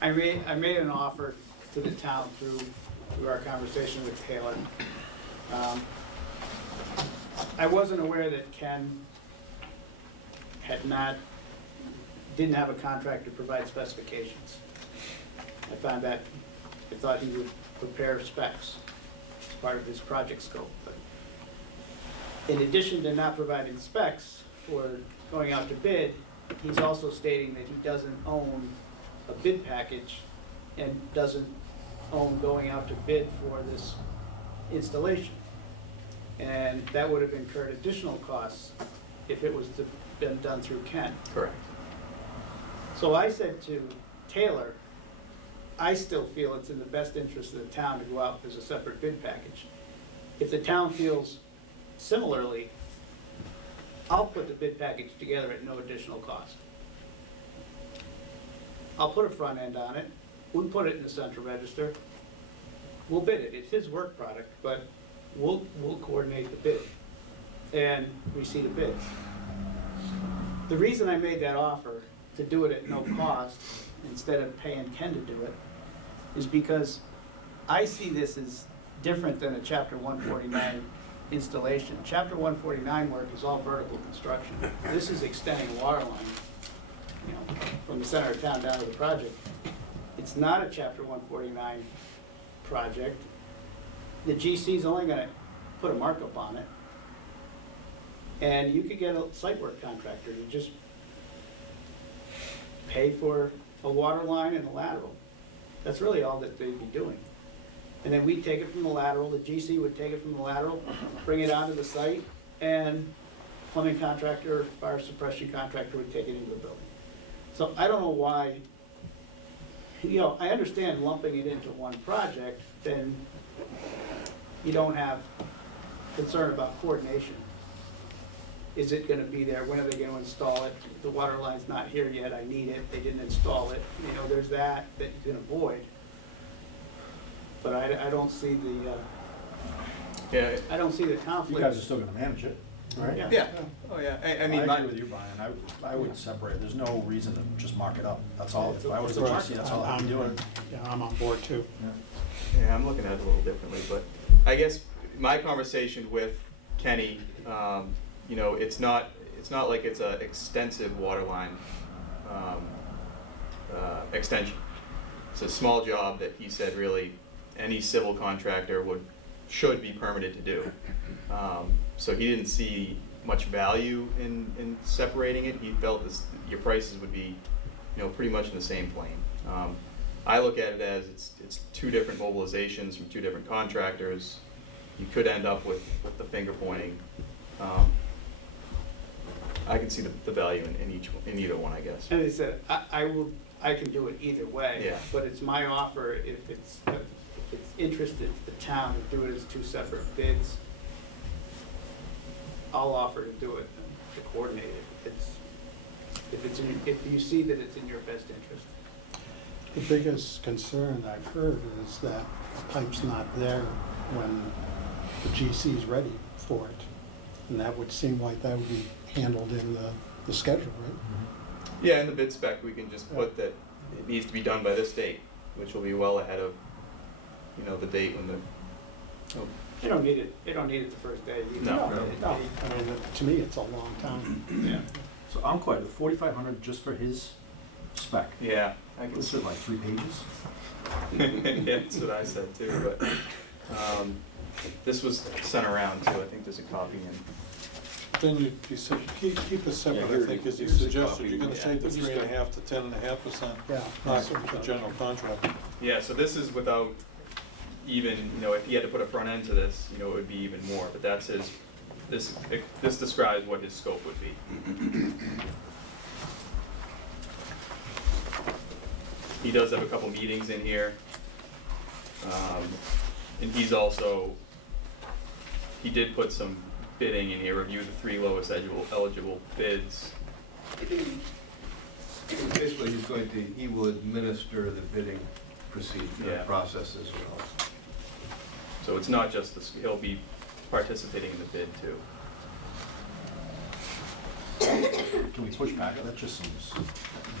I made an offer to the town through our conversation with Taylor. I wasn't aware that Ken didn't have a contract to provide specifications. I thought he would prepare specs as part of his project scope. But in addition to not providing specs for going out to bid, he's also stating that he doesn't own a bid package and doesn't own going out to bid for this installation. And that would have incurred additional costs if it was been done through Ken. Correct. So I said to Taylor, I still feel it's in the best interest of the town to go out as a separate bid package. If the town feels similarly, I'll put the bid package together at no additional cost. I'll put a front end on it, we'll put it in the central register, we'll bid it, it's his work product, but we'll coordinate the bid and receipt of bids. The reason I made that offer to do it at no cost instead of paying Ken to do it is because I see this as different than a Chapter 149 installation. Chapter 149 work is all vertical construction. This is extending a water line, from the center of town down to the project. It's not a Chapter 149 project. The GC's only gonna put a markup on it. And you could get a site work contractor to just pay for a water line and a lateral. That's really all that they'd be doing. And then we'd take it from the lateral, the GC would take it from the lateral, bring it onto the site, and plumbing contractor, fire suppression contractor would take it into the building. So I don't know why, I understand lumping it into one project, then you don't have concern about coordination. Is it gonna be there? When are they gonna install it? The water line's not here yet, I need it, they didn't install it. There's that you can avoid. But I don't see Yeah. I don't see the conflict. You guys are still gonna manage it, right? Yeah. Yeah. Oh, yeah. I mean, I agree with you, Brian. I would separate. There's no reason to just mark it up. That's all. If I was the GC, that's all I'm doing. Yeah, I'm on board too. Yeah, I'm looking at it a little differently, but I guess my conversation with Kenny, it's not like it's an extensive water line extension. It's a small job that he said really any civil contractor should be permitted to do. So he didn't see much value in separating it. He felt your prices would be, pretty much in the same plane. I look at it as it's two different mobilizations from two different contractors. You could end up with the finger pointing. I can see the value in either one, I guess. And they said, I can do it either way. Yeah. But it's my offer, if it's interested the town to do it as two separate bids, I'll offer to do it, to coordinate it. If you see that it's in your best interest. The biggest concern I've heard is that the pipe's not there when the GC's ready for it. And that would seem like that would be handled in the schedule, right? Yeah, in the bid spec, we can just put that it needs to be done by this date, which will be well ahead of, the date when the. You don't need it the first day. No. I mean, to me, it's a long time. Yeah. So I'm quite, the 4,500 just for his spec. Yeah, I can. This is like 3 pages. Yeah, that's what I said too, but, this was sent around too. I think there's a copy in. then you keep it separate, here I it think, is. as you Here's the suggested, copy. you're gonna Yeah. shave the We just 3.5 to 10.5%, Yeah. not the general contract. Yeah, so this is without even, if he had to put a front end to this, it would be even more, but that's his, this describes what his scope would be. He does have a couple meetings in here. And he did put some bidding in here, review the 3 lowest eligible bids. Basically, he will administer the bidding Yeah. process as well. So it's not just he'll be participating in the bid too. Can we push back? That just seems,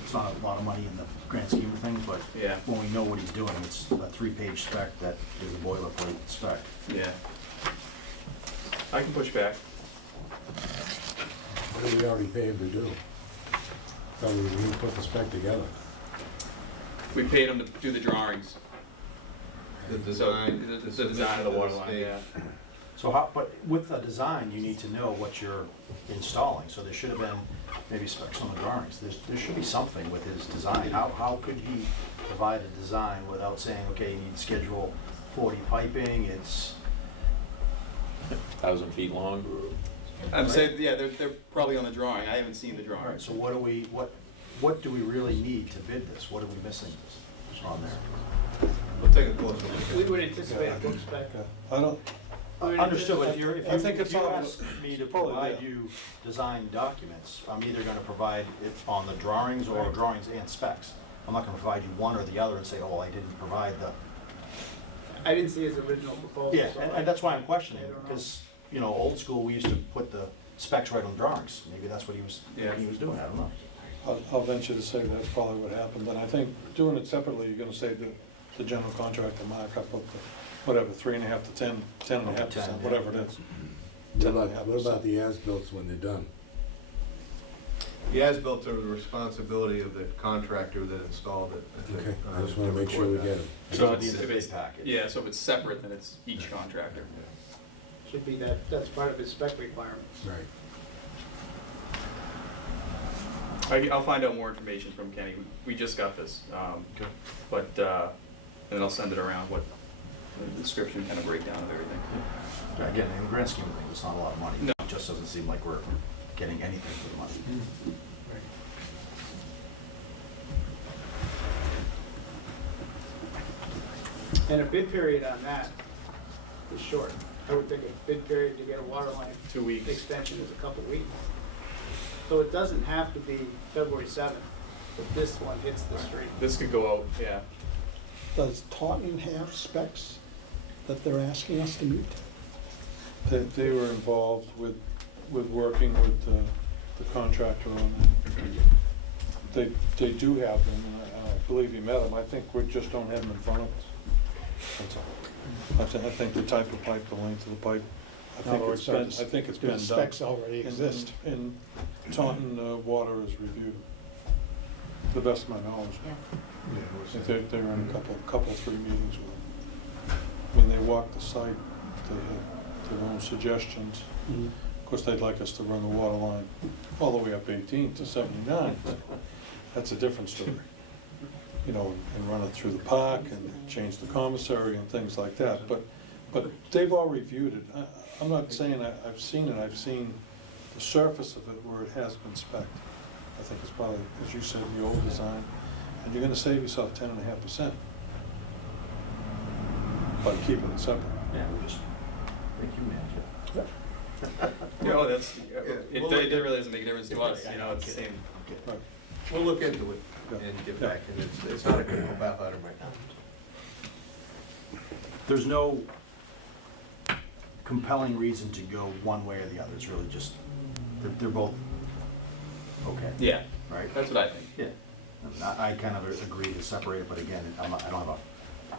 it's not a lot of money in the grand scheme of things, but Yeah. when we know what he's doing, it's a 3-page spec that is a boilerplate spec. Yeah. I can push back. What did we already pay him to do? So we put the spec together. We paid him to do the drawings. The So, design. the design of the water line, yeah. So but with a design, you need to know what you're installing, so there should have been maybe specs on the drawings. There should be something with his design. How could he provide a design without saying, okay, you need schedule 40 piping, it's, 1,000 feet long. I'm saying, yeah, they're probably on the drawing. I haven't seen the all drawing. right, so what do we really need to bid this? What are we missing on there? We'll take a closer look. We would anticipate a book spec. I don't, Understood, but I think if it's you all- ask me to totally provide there. you design documents, I'm either gonna provide it on the drawings or drawings and specs. I'm not gonna provide you one or the other and say, oh, I didn't provide the, I didn't see his original proposal. yeah, so and that's why I'm questioning, I don't know. because, old school, we used to put the specs right on drawings. Maybe that's what he was doing, I don't know. I'll venture to say that's probably what happened, and I think doing it separately, you're gonna save the general contractor markup of the, whatever, 3.5 to 10.5%, 10, whatever it is. What about the as-bills when they're done? The as-built are the responsibility of the contractor that installed it. I think. Okay, I just wanna make sure we get them. So It'd be in the if bid it's, package. yeah, so if it's separate, then it's each contractor. Should be that's part of his spec requirements. Right. I'll find out more information from Kenny. We just got this. Okay. But, and then I'll send it around, what the description, kind of breakdown of everything. Again, in the grand scheme of things, it's not a lot of money. No. It just doesn't seem like we're getting anything for the money. And a bid period on that is short. I would think a bid period to get a water line 2 weeks. extension is a couple weeks. So it doesn't have to be February 7th, but this one hits the street. This could go out, yeah. Does Taunton have specs that they're asking us to meet? They were involved with working with the contractor on that. They do have them, and I believe you met them. I think we just don't have them in front of us. That's all. I think the type of pipe, the length of the pipe, I think it's been done. The specs already exist. And Taunton Water is reviewed, to the best of my knowledge. They were in a couple, 3 meetings with them. When they walked the site, they had their own suggestions. Mhm. Of course, they'd like us to run the water line all the way up 18 to 79. That's a different story. And run it through the park and change the commissary and things like that. But they've all reviewed it. I'm not saying I've seen it. I've seen the surface of it where it has been spec'd. I think it's probably, as you said, the old design. And you're gonna save yourself 10.5% by keeping it separate. Yeah, we just make you manage it. Yeah, that's, Well, it really doesn't make a difference to us, it's the same. Right. We'll look into it Yeah. and get back, and it's not a critical path item right now. There's no compelling reason to go one way or the other. It's really just, they're both okay. Yeah, Right? that's what I think. Yeah. I kind of agree to separate it, but again, I don't have a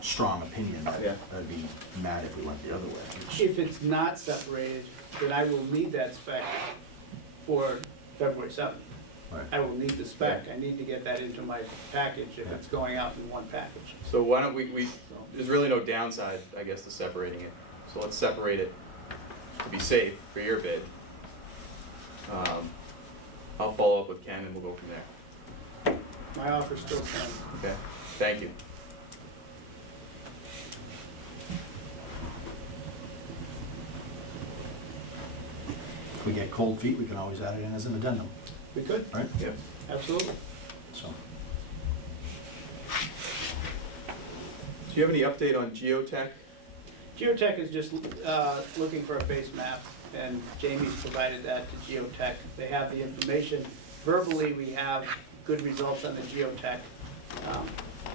strong opinion that Yeah. I'd be mad if we went the other way. If it's not separated, then I will need that spec for February 7th. Right. I will need the spec. I need to get that into my package if it's going out in one package. So why don't there's really no downside, I guess, to separating it. So let's separate it to be safe for your bid. I'll follow up with Ken and we'll go from there. My offer's still pending. Okay, thank you. If we get cold feet, we can always add it in as an addendum, We could, right? Yep. absolutely. So, Do you have any update on geotech? Geotech is just looking for a base map, and Jamie's provided that to Geotech. They have the information. Verbally, we have good results on the Geotech.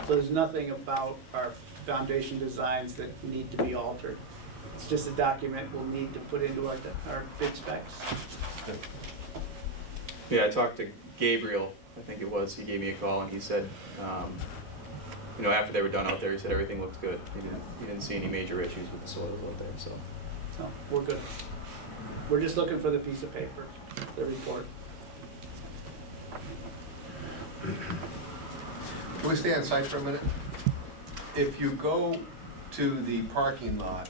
So there's nothing about our foundation designs that need to be altered. It's just a document we'll need to put into our bid specs. Yeah, I talked to Gabriel, I think it was, he gave me a call and he said, you know, after they were done out there, he said everything looked good. He didn't see any major issues with the soils out there, so. So we're good. We're just looking for the piece of paper, the report. Can we stay on site for a minute? If you go to the parking lot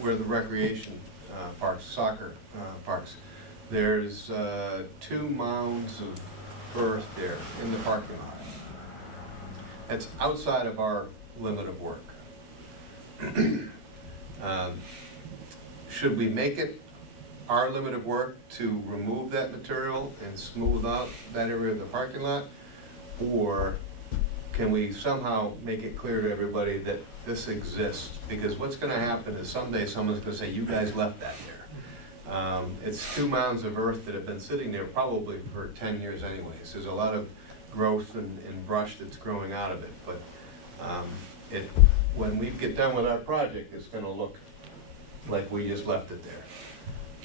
where the recreation parks, soccer parks, there's 2 mounds of earth there in the parking lot. That's outside of our limit of work. Should we make it our limit of work to remove that material and smooth out that area of the parking lot? Or can we somehow make it clear to everybody that this exists? Because what's gonna happen is someday someone's gonna say, you guys left that there. It's 2 mounds of earth that have been sitting there probably for 10 years anyways. There's a lot of growth and brush that's growing out of it, but when we get done with our project, it's gonna look like we just left it there.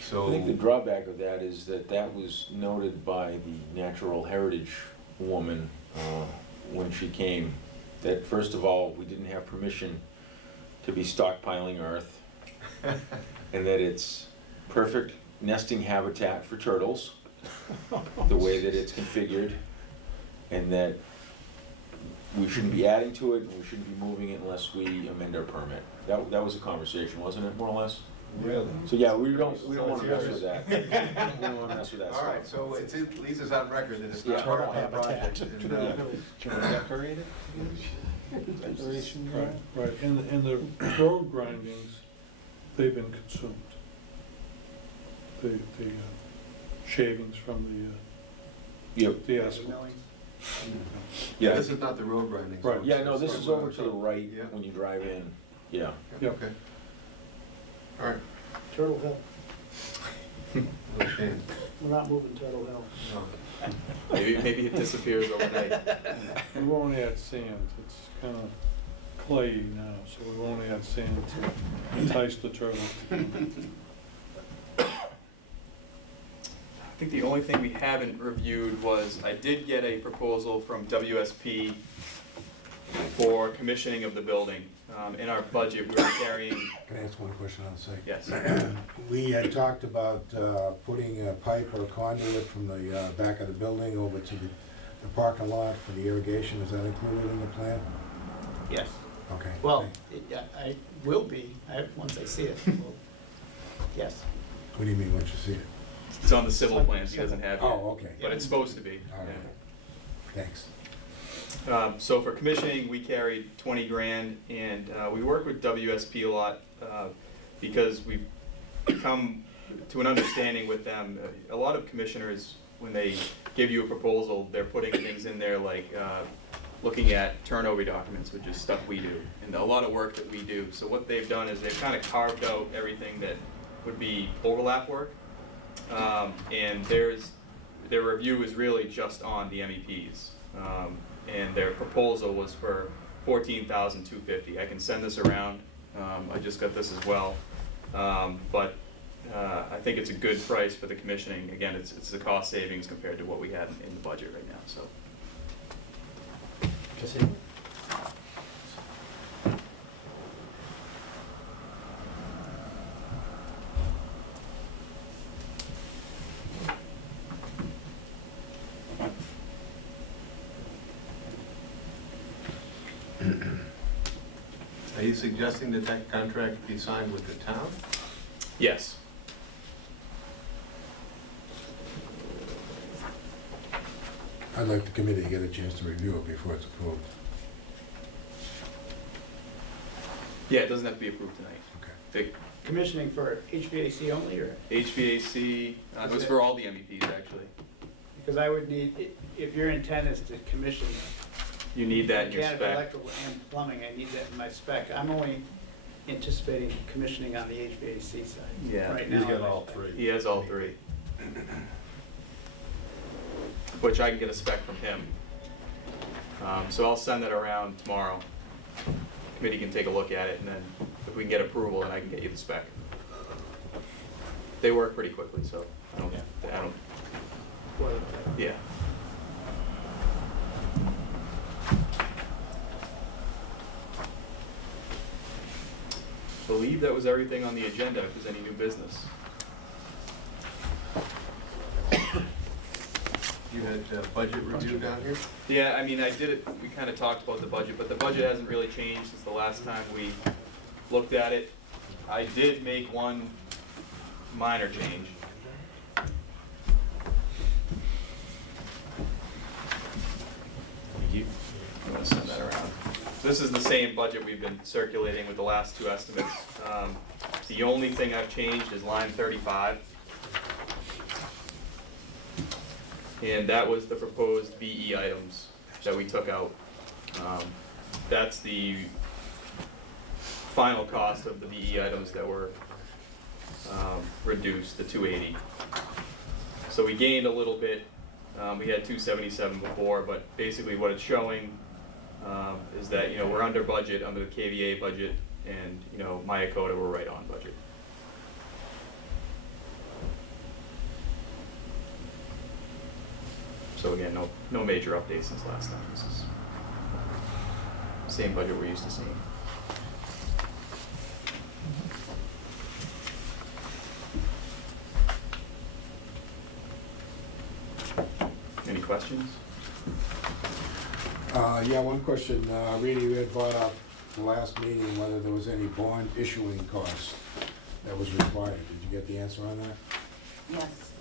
So I think the drawback of that is that that was noted by the natural heritage woman when she came, that first of all, we didn't have permission to be stockpiling earth, and that it's perfect nesting habitat for turtles, the way that it's configured, and that we shouldn't be adding to it, and we shouldn't be moving it unless we amend our permit. That was a conversation, wasn't it, more or less? really. So yeah, we don't wanna mess with that. We don't wanna mess with that All right, stuff. so it's at least it's on record that it's Yeah. not part of our Turtle habitat. project. and, Should we decorate it? Decoration Right, right, and the road grindings, they've been consumed. The shavings from Yep. the asphalt. Milling. Yeah, This is not the road grinding. Right. yeah, no, this is over to the right Yeah. when you drive in, yeah. Yep. Okay. All right, Turtle Hill. no shame. We're not moving Turtle Hill. No. Maybe it disappears overnight. We won't add sand, it's kind of clayey now, so we won't add sand to entice the turtle. I think the only thing we haven't reviewed was, I did get a proposal from WSP for commissioning of the building. In our budget, we were carrying, Can I ask one question on the site? yes, We had talked about putting a pipe or a conduit from the back of the building over to the parking lot for the irrigation. Is that included in the plan? Yes. Okay. Well, thanks. I will be, once I see it. Yes. What do you mean, once you see it? it's on the civil plans, he doesn't have yet, Oh, okay. but it's supposed to be. All right. yeah. Thanks. So for commissioning, we carried 20 grand, and we work with WSP a lot because we've come to an understanding with them. A lot of commissioners, when they give you a proposal, they're putting things in there like looking at turnover documents, which is stuff we do, and a lot of work that we do. So what they've done is they've kind of carved out everything that would be overlap work, and their review is really just on the MEPs. And their proposal was for $14,250. I can send this around. I just got this as well. But I think it's a good price for the commissioning. Again, it's the cost savings compared to what we had in the budget right now. So. Are you suggesting that that contract be signed with the town? Yes. I'd like the committee to get a chance to review it before it's approved. Yeah, it doesn't have to be approved tonight. Okay. Big Commissioning for HVAC only, or? HVAC, it was for all the MVPs, actually. Because I would need, if your intent is to commission You need that in your mechanical, spec. electrical, and plumbing, I need that in my spec. I'm only anticipating commissioning on the HVAC side. Yeah. Right He's now got in my all spec. three. He has all three. Which I can get a spec from him. So I'll send that around tomorrow. Committee can take a look at it, and then if we can get approval, then I can get you the spec. They work pretty quickly, so I don't, Well, yeah. Believe that was everything on the agenda, if there's any new business. You had budget review down here? Yeah, I mean, I did it, we kind of talked about the budget, but the budget hasn't really changed since the last time we looked at it. I did make one minor change. I'm gonna send that around. This is the same budget we've been circulating with the last two estimates. The only thing I've changed is line 35. And that was the proposed BE items that we took out. That's the final cost of the BE items that were reduced to 280. So we gained a little bit. We had 277 before, but basically what it's showing is that, we're under budget, under the KVA budget, and, Myakota, we're right on budget. So again, no major updates since last time. This is same budget we're used to seeing. Any questions? Yeah, one question. Rita, you had brought up the last meeting whether there was any bond issuing cost that was required. Did you get the answer on that? Yes,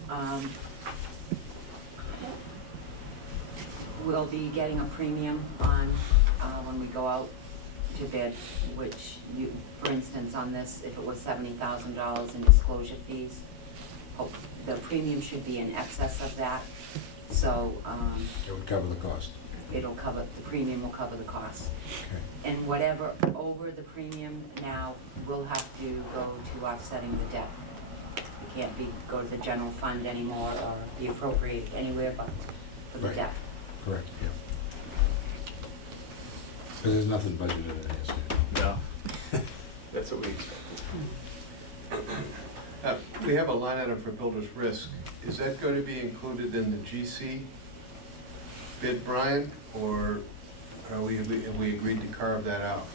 we'll be getting a premium on, when we go out to bid, which you, for instance, on this, if it was $70,000 in disclosure fees, the premium should be in excess of that, so, It would cover the cost. it'll cover, the premium will cover the cost. Okay. And whatever over the premium now, we'll have to go to offsetting the debt. It can't go to the general fund anymore or be appropriated anywhere but for the Right. debt. Correct, yeah. Because there's nothing budgeted in this. No. That's what we expected. We have a line item for builder's risk. Is that going to be included in the GC bid, Brian, or have we agreed to carve that out?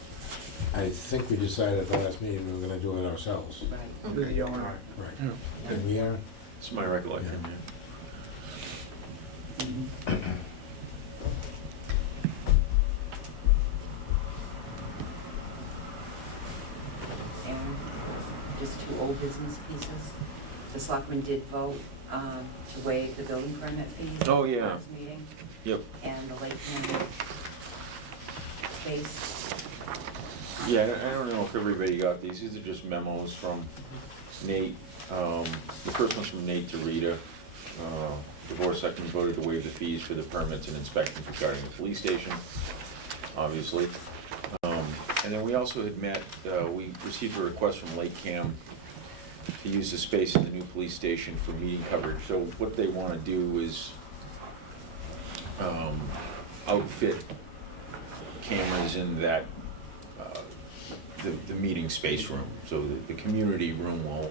I think we decided at the last meeting we were gonna do it ourselves. Right. With the owner. Right. And we are? It's my recollection, Yeah. yeah. And just two old business pieces. The selectmen did vote to waive the building permit fees. Oh, at the yeah. last meeting, Yep. and the LakeCAM case. Yeah, I don't know if everybody got these. These are just memos from Nate. The first one's from Nate to Rita. The board of selectmen voted to waive the fees for the permits and inspections regarding the police station, obviously. And then we also had met, we received a request from LakeCAM to use the space in the new police station for meeting coverage. So what they want to do is outfit cameras in that, the meeting space room. So the community room will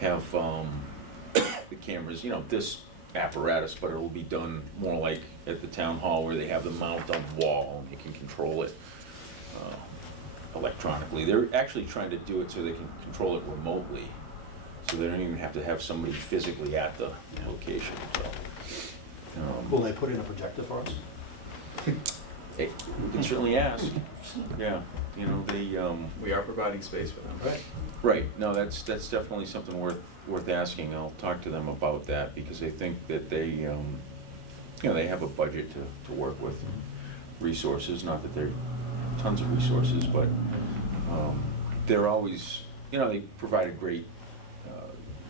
have the cameras, this apparatus, but it'll be done more like at the town hall where they have the mount on the wall and they can control it electronically. They're actually trying to do it so they can control it remotely, so they don't even have to have somebody physically at the location. So, Will they put in a projector for us? we can certainly ask. Yeah, they. We are providing space for them. Right. Right. No, that's definitely something worth asking. I'll talk to them about that because I think that they you know, they have a budget to work with, resources, not that they're tons of resources, but they're always, you know, they provide a great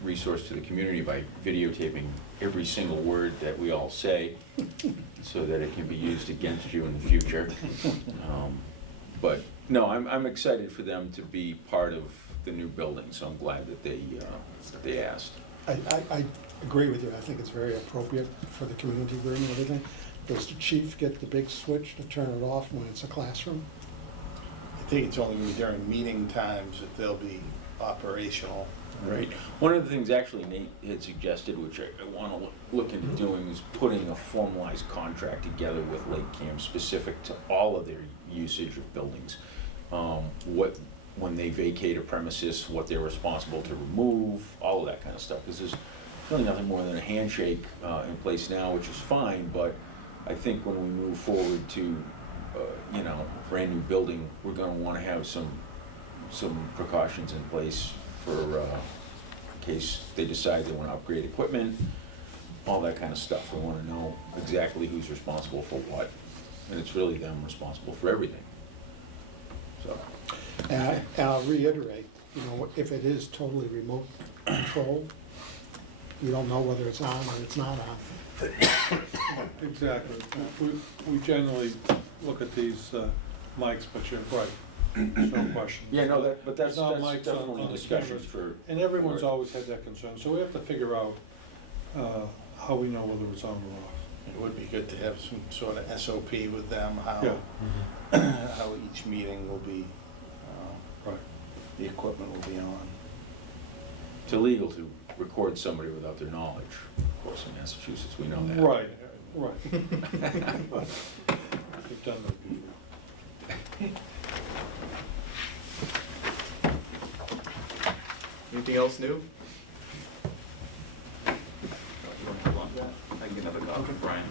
resource to the community by videotaping every single word that we all say so that it can be used against you in the future. But no, I'm excited for them to be part of the new building, so I'm glad that they asked. I agree with you. I think it's very appropriate for the community room and everything. Does the chief get the big switch to turn it off when it's a classroom? I think it's only during meeting times that they'll be operational. Right. One of the things actually Nate had suggested, which I want to look into doing, is putting a formalized contract together with LakeCAM specific to all of their usage of buildings. When they vacate a premises, what they're responsible to remove, all of that kind of stuff. Because there's really nothing more than a handshake in place now, which is fine, but I think when we move forward to, you know, a brand new building, we're going to want to have some precautions in place for in case they decide they want to upgrade equipment, all that kind of stuff. We want to know exactly who's responsible for what, and it's really them responsible for everything. So. And I'll reiterate, you know, if it is totally remote control, you don't know whether it's on or it's not on. Exactly. We generally look at these mics, but you're right. There's no question. Yeah, no, that's There's not definitely mics on the discussions cameras. for. And everyone's always had that concern, so we have to figure out how we know whether it's on or off. It would be good to have some sort of SOP with them, Yeah. how each meeting will be, Right. the equipment will be on. It's illegal to record somebody without their knowledge. Of course, in Massachusetts, we know that. Right, right. We've done that before. Anything else new? I can get another copy, Brian.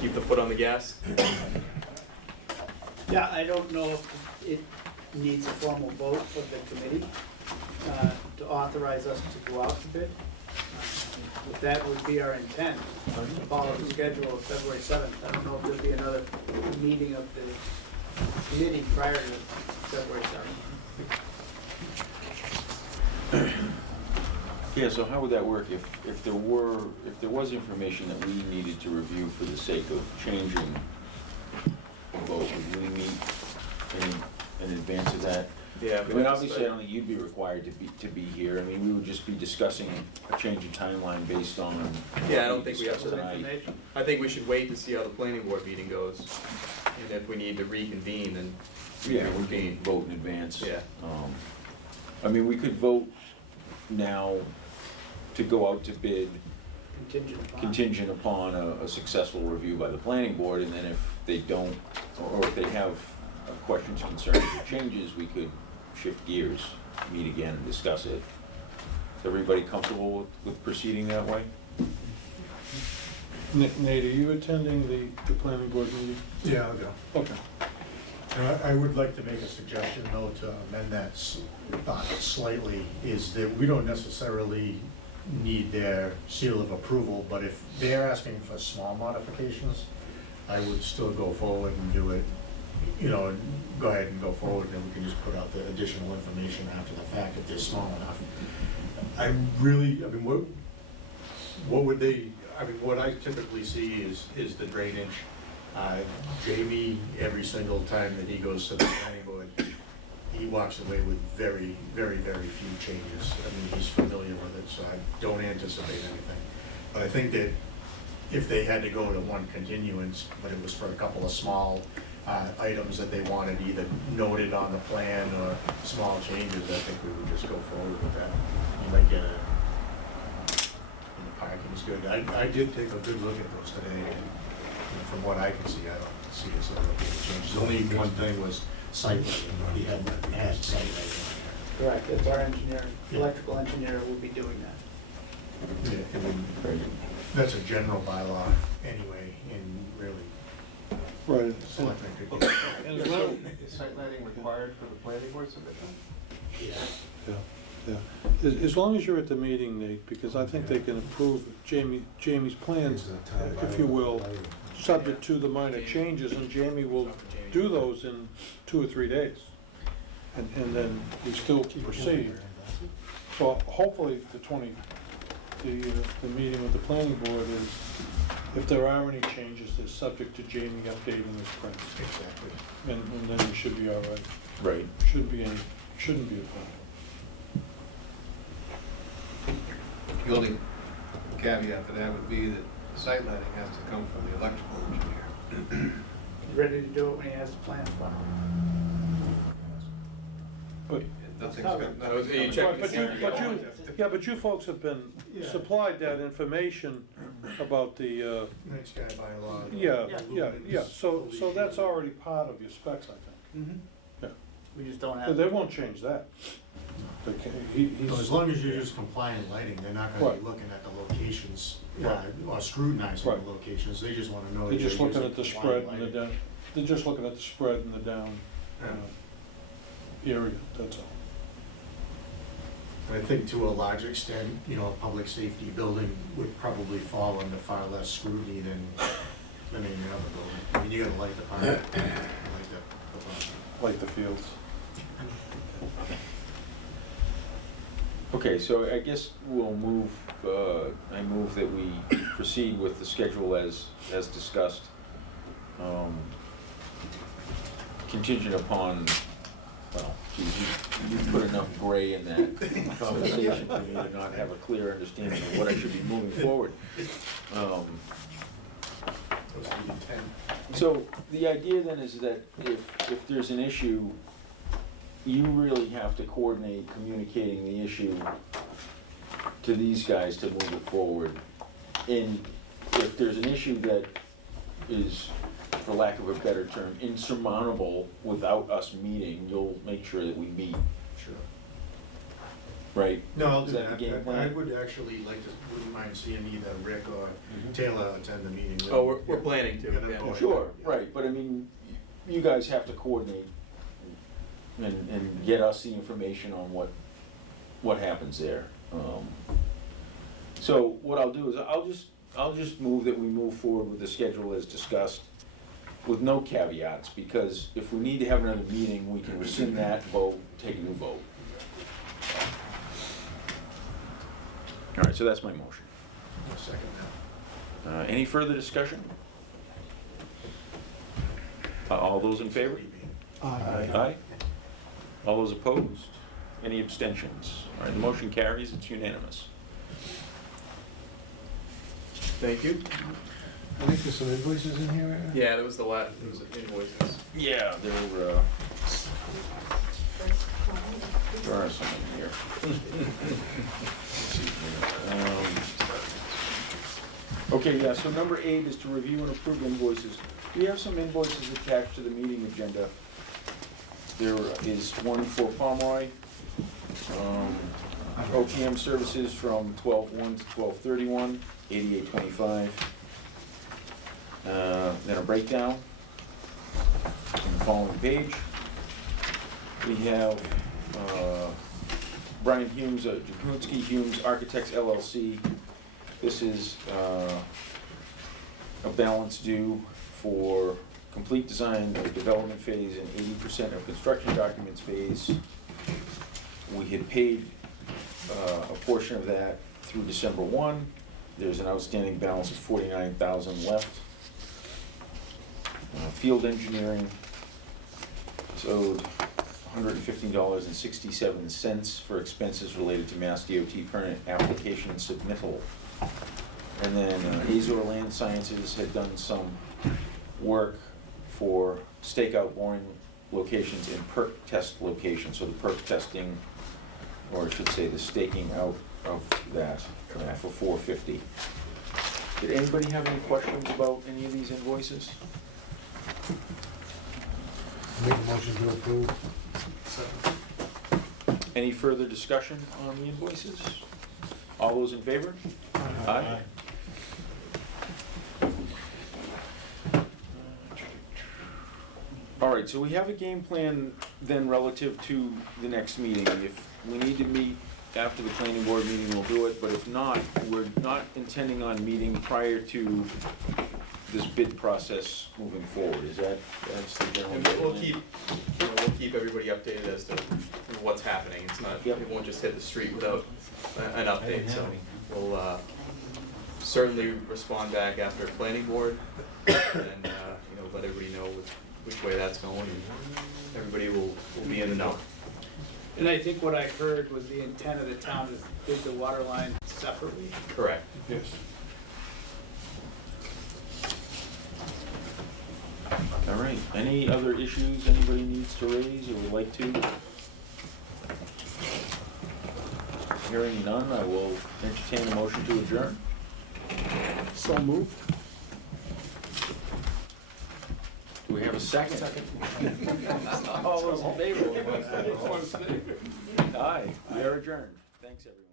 Keep the foot on the gas. Yeah, I don't know if it needs a formal vote of the committee to authorize us to go out to bid. But that would be our intent, to follow the schedule of February 7th. I don't know if there'll be another meeting of the committee prior to February 7th. Yeah, so how would that work if there was information that we needed to review for the sake of changing the vote? Would we meet in advance of that? Yeah. I mean, obviously, I don't think you'd be required to be here. I mean, we would just be discussing a change in timeline based on. Yeah, I don't think we have discussed to. tonight. I think we should wait to see how the planning board meeting goes. And if we need to reconvene, then Yeah, we can vote in advance. Yeah. I mean, we could vote now to go out to bid contingent upon a successful review by the planning board, and then if they don't, or if they have questions, concerns, or changes, we could shift gears, meet again and discuss it. Is everybody comfortable with proceeding that way? Nate, are you attending the planning board meeting? Yeah, I'll go. Okay. I would like to make a suggestion, though, to amend that slightly, is that we don't necessarily need their seal of approval, but if they're asking for small modifications, I would still go forward and do it, you know, and go ahead and go forward, and we can just put out the additional information after the fact if they're small enough. I mean, what would they, I mean, what I typically see is the drainage. Jamie, every single time that he goes to the planning board, he walks away with very, very, very few changes. I mean, he's familiar with it, so I don't anticipate anything. But I think that if they had to go to one continuance, but it was for a couple of small items that they wanted either noted on the plan or small changes, I think we would just go forward with that. You might get and the parking's good. I did take a good look at those today, and from what I can see, I don't see us ever making changes. Only one thing was site lighting, he hadn't had site lighting on Correct, it's our engineer, Yeah. electrical engineer will be doing that. there. Yeah, I mean, that's a general bylaw anyway, and really, Right. selectmen could And get. as well, Is site lighting required for the planning board submission? Yeah. yeah. Yeah, as long as you're at the meeting, Nate, because I think they can approve Jamie's plans, if you will, subject to the minor changes, and Jamie will do those in 2 or 3 days. And then we still proceed. So hopefully the meeting with the planning board is, if there are any changes, they're subject to Jamie updating his prints. Exactly. And then we should be all right. Right. Shouldn't be a problem. The only caveat to that would be that the site lighting has to come from the electrical engineer. He's ready to do it when he has the plans filed. But, Nothing's got- You nothing's check coming. but you folks have been supplied that information about the, Night sky bylaw. yeah, so that's already part of your specs, I think. Mm-hmm. Yeah. We just don't But have. they won't change that. So as long as you use compliant lighting, they're not gonna Right. be looking at the locations, Right. or scrutinizing Right. the locations, they just wanna know. They're that just you're looking using at the compliant spread and the lighting. down, they're just looking at the spread and the down, Yeah. area, that's all. I think to a large extent, you know, a public safety building would probably fall under far less scrutiny than any other building. I mean, you gotta light the park, light the park. Like the fields. Okay, so I guess we'll move, I move that we proceed with the schedule as discussed. Contingent upon, well, geez, you put enough gray in that conversation for me to not have a clear understanding of what I should be moving forward. Those would be 10. So the idea then is that if there's an issue, you really have to coordinate communicating the issue to these guys to move it forward. And if there's an issue that is, for lack of a better term, insurmountable without us meeting, you'll make sure that we meet, Sure. right? No, I'll Is do that the that. game I plan? would actually like to, wouldn't mind seeing either Rick or Taylor attend the meeting. Oh, we're planning to, You're gonna yeah. go ahead. Sure, Yeah. right, but I mean, you guys have to coordinate and get us the information on what happens there. So what I'll do is, I'll just move that we move forward with the schedule as discussed, with no caveats, because if we need to have another meeting, we can rescind that vote, take a new vote. All right, so that's my motion. I'll second that. Any further discussion? All those in favor? Aye. All those opposed? Any abstentions? All right, the motion carries, it's unanimous. Thank you. I think there's some invoices in here, right? Yeah, that was the last, it was invoices. Yeah, there are some in here. Okay, yeah, so number 8 is to review and approve invoices. We have some invoices attached to the meeting agenda. There is one for Pomeroy, OPM services from 12/1 to 12/31, $88.25. Then a breakdown on the following page. We have Brian Humes, Jakunsky Humes Architects LLC. This is a balance due for complete design of development phase and 80% of construction documents phase. We had paid a portion of that through December 1. There's an outstanding balance of $49,000 left. Field engineering is owed $115.67 for expenses related to Mass DOT permit application submittal. And then Azor Land Sciences had done some work for stakeout boring locations and perk test locations. So the perk testing, or I should say the staking out of that for $450. Did anybody have any questions about any of these invoices? Make a motion to approve. Any further discussion on the invoices? All those in favor? Aye. All right, so we have a game plan then relative to the next meeting. If we need to meet after the planning board meeting, we'll do it, but if not, we're not intending on meeting prior to this bid process moving forward, that's the general? And we'll keep, we'll keep everybody updated as to what's happening, it's not, Yep. it won't just hit the street without an update, so we'll, certainly respond back after planning board, and, let everybody know which way that's going, and everybody will be in the know. And I think what I heard was the intent of the town is bid the water line separately. Correct. Yes. All right, any other issues anybody needs to raise or would like to? Hearing none, I will entertain a motion to adjourn. So moved. Do we have a second? All those in favor? Aye, we are adjourned. Thanks, everyone.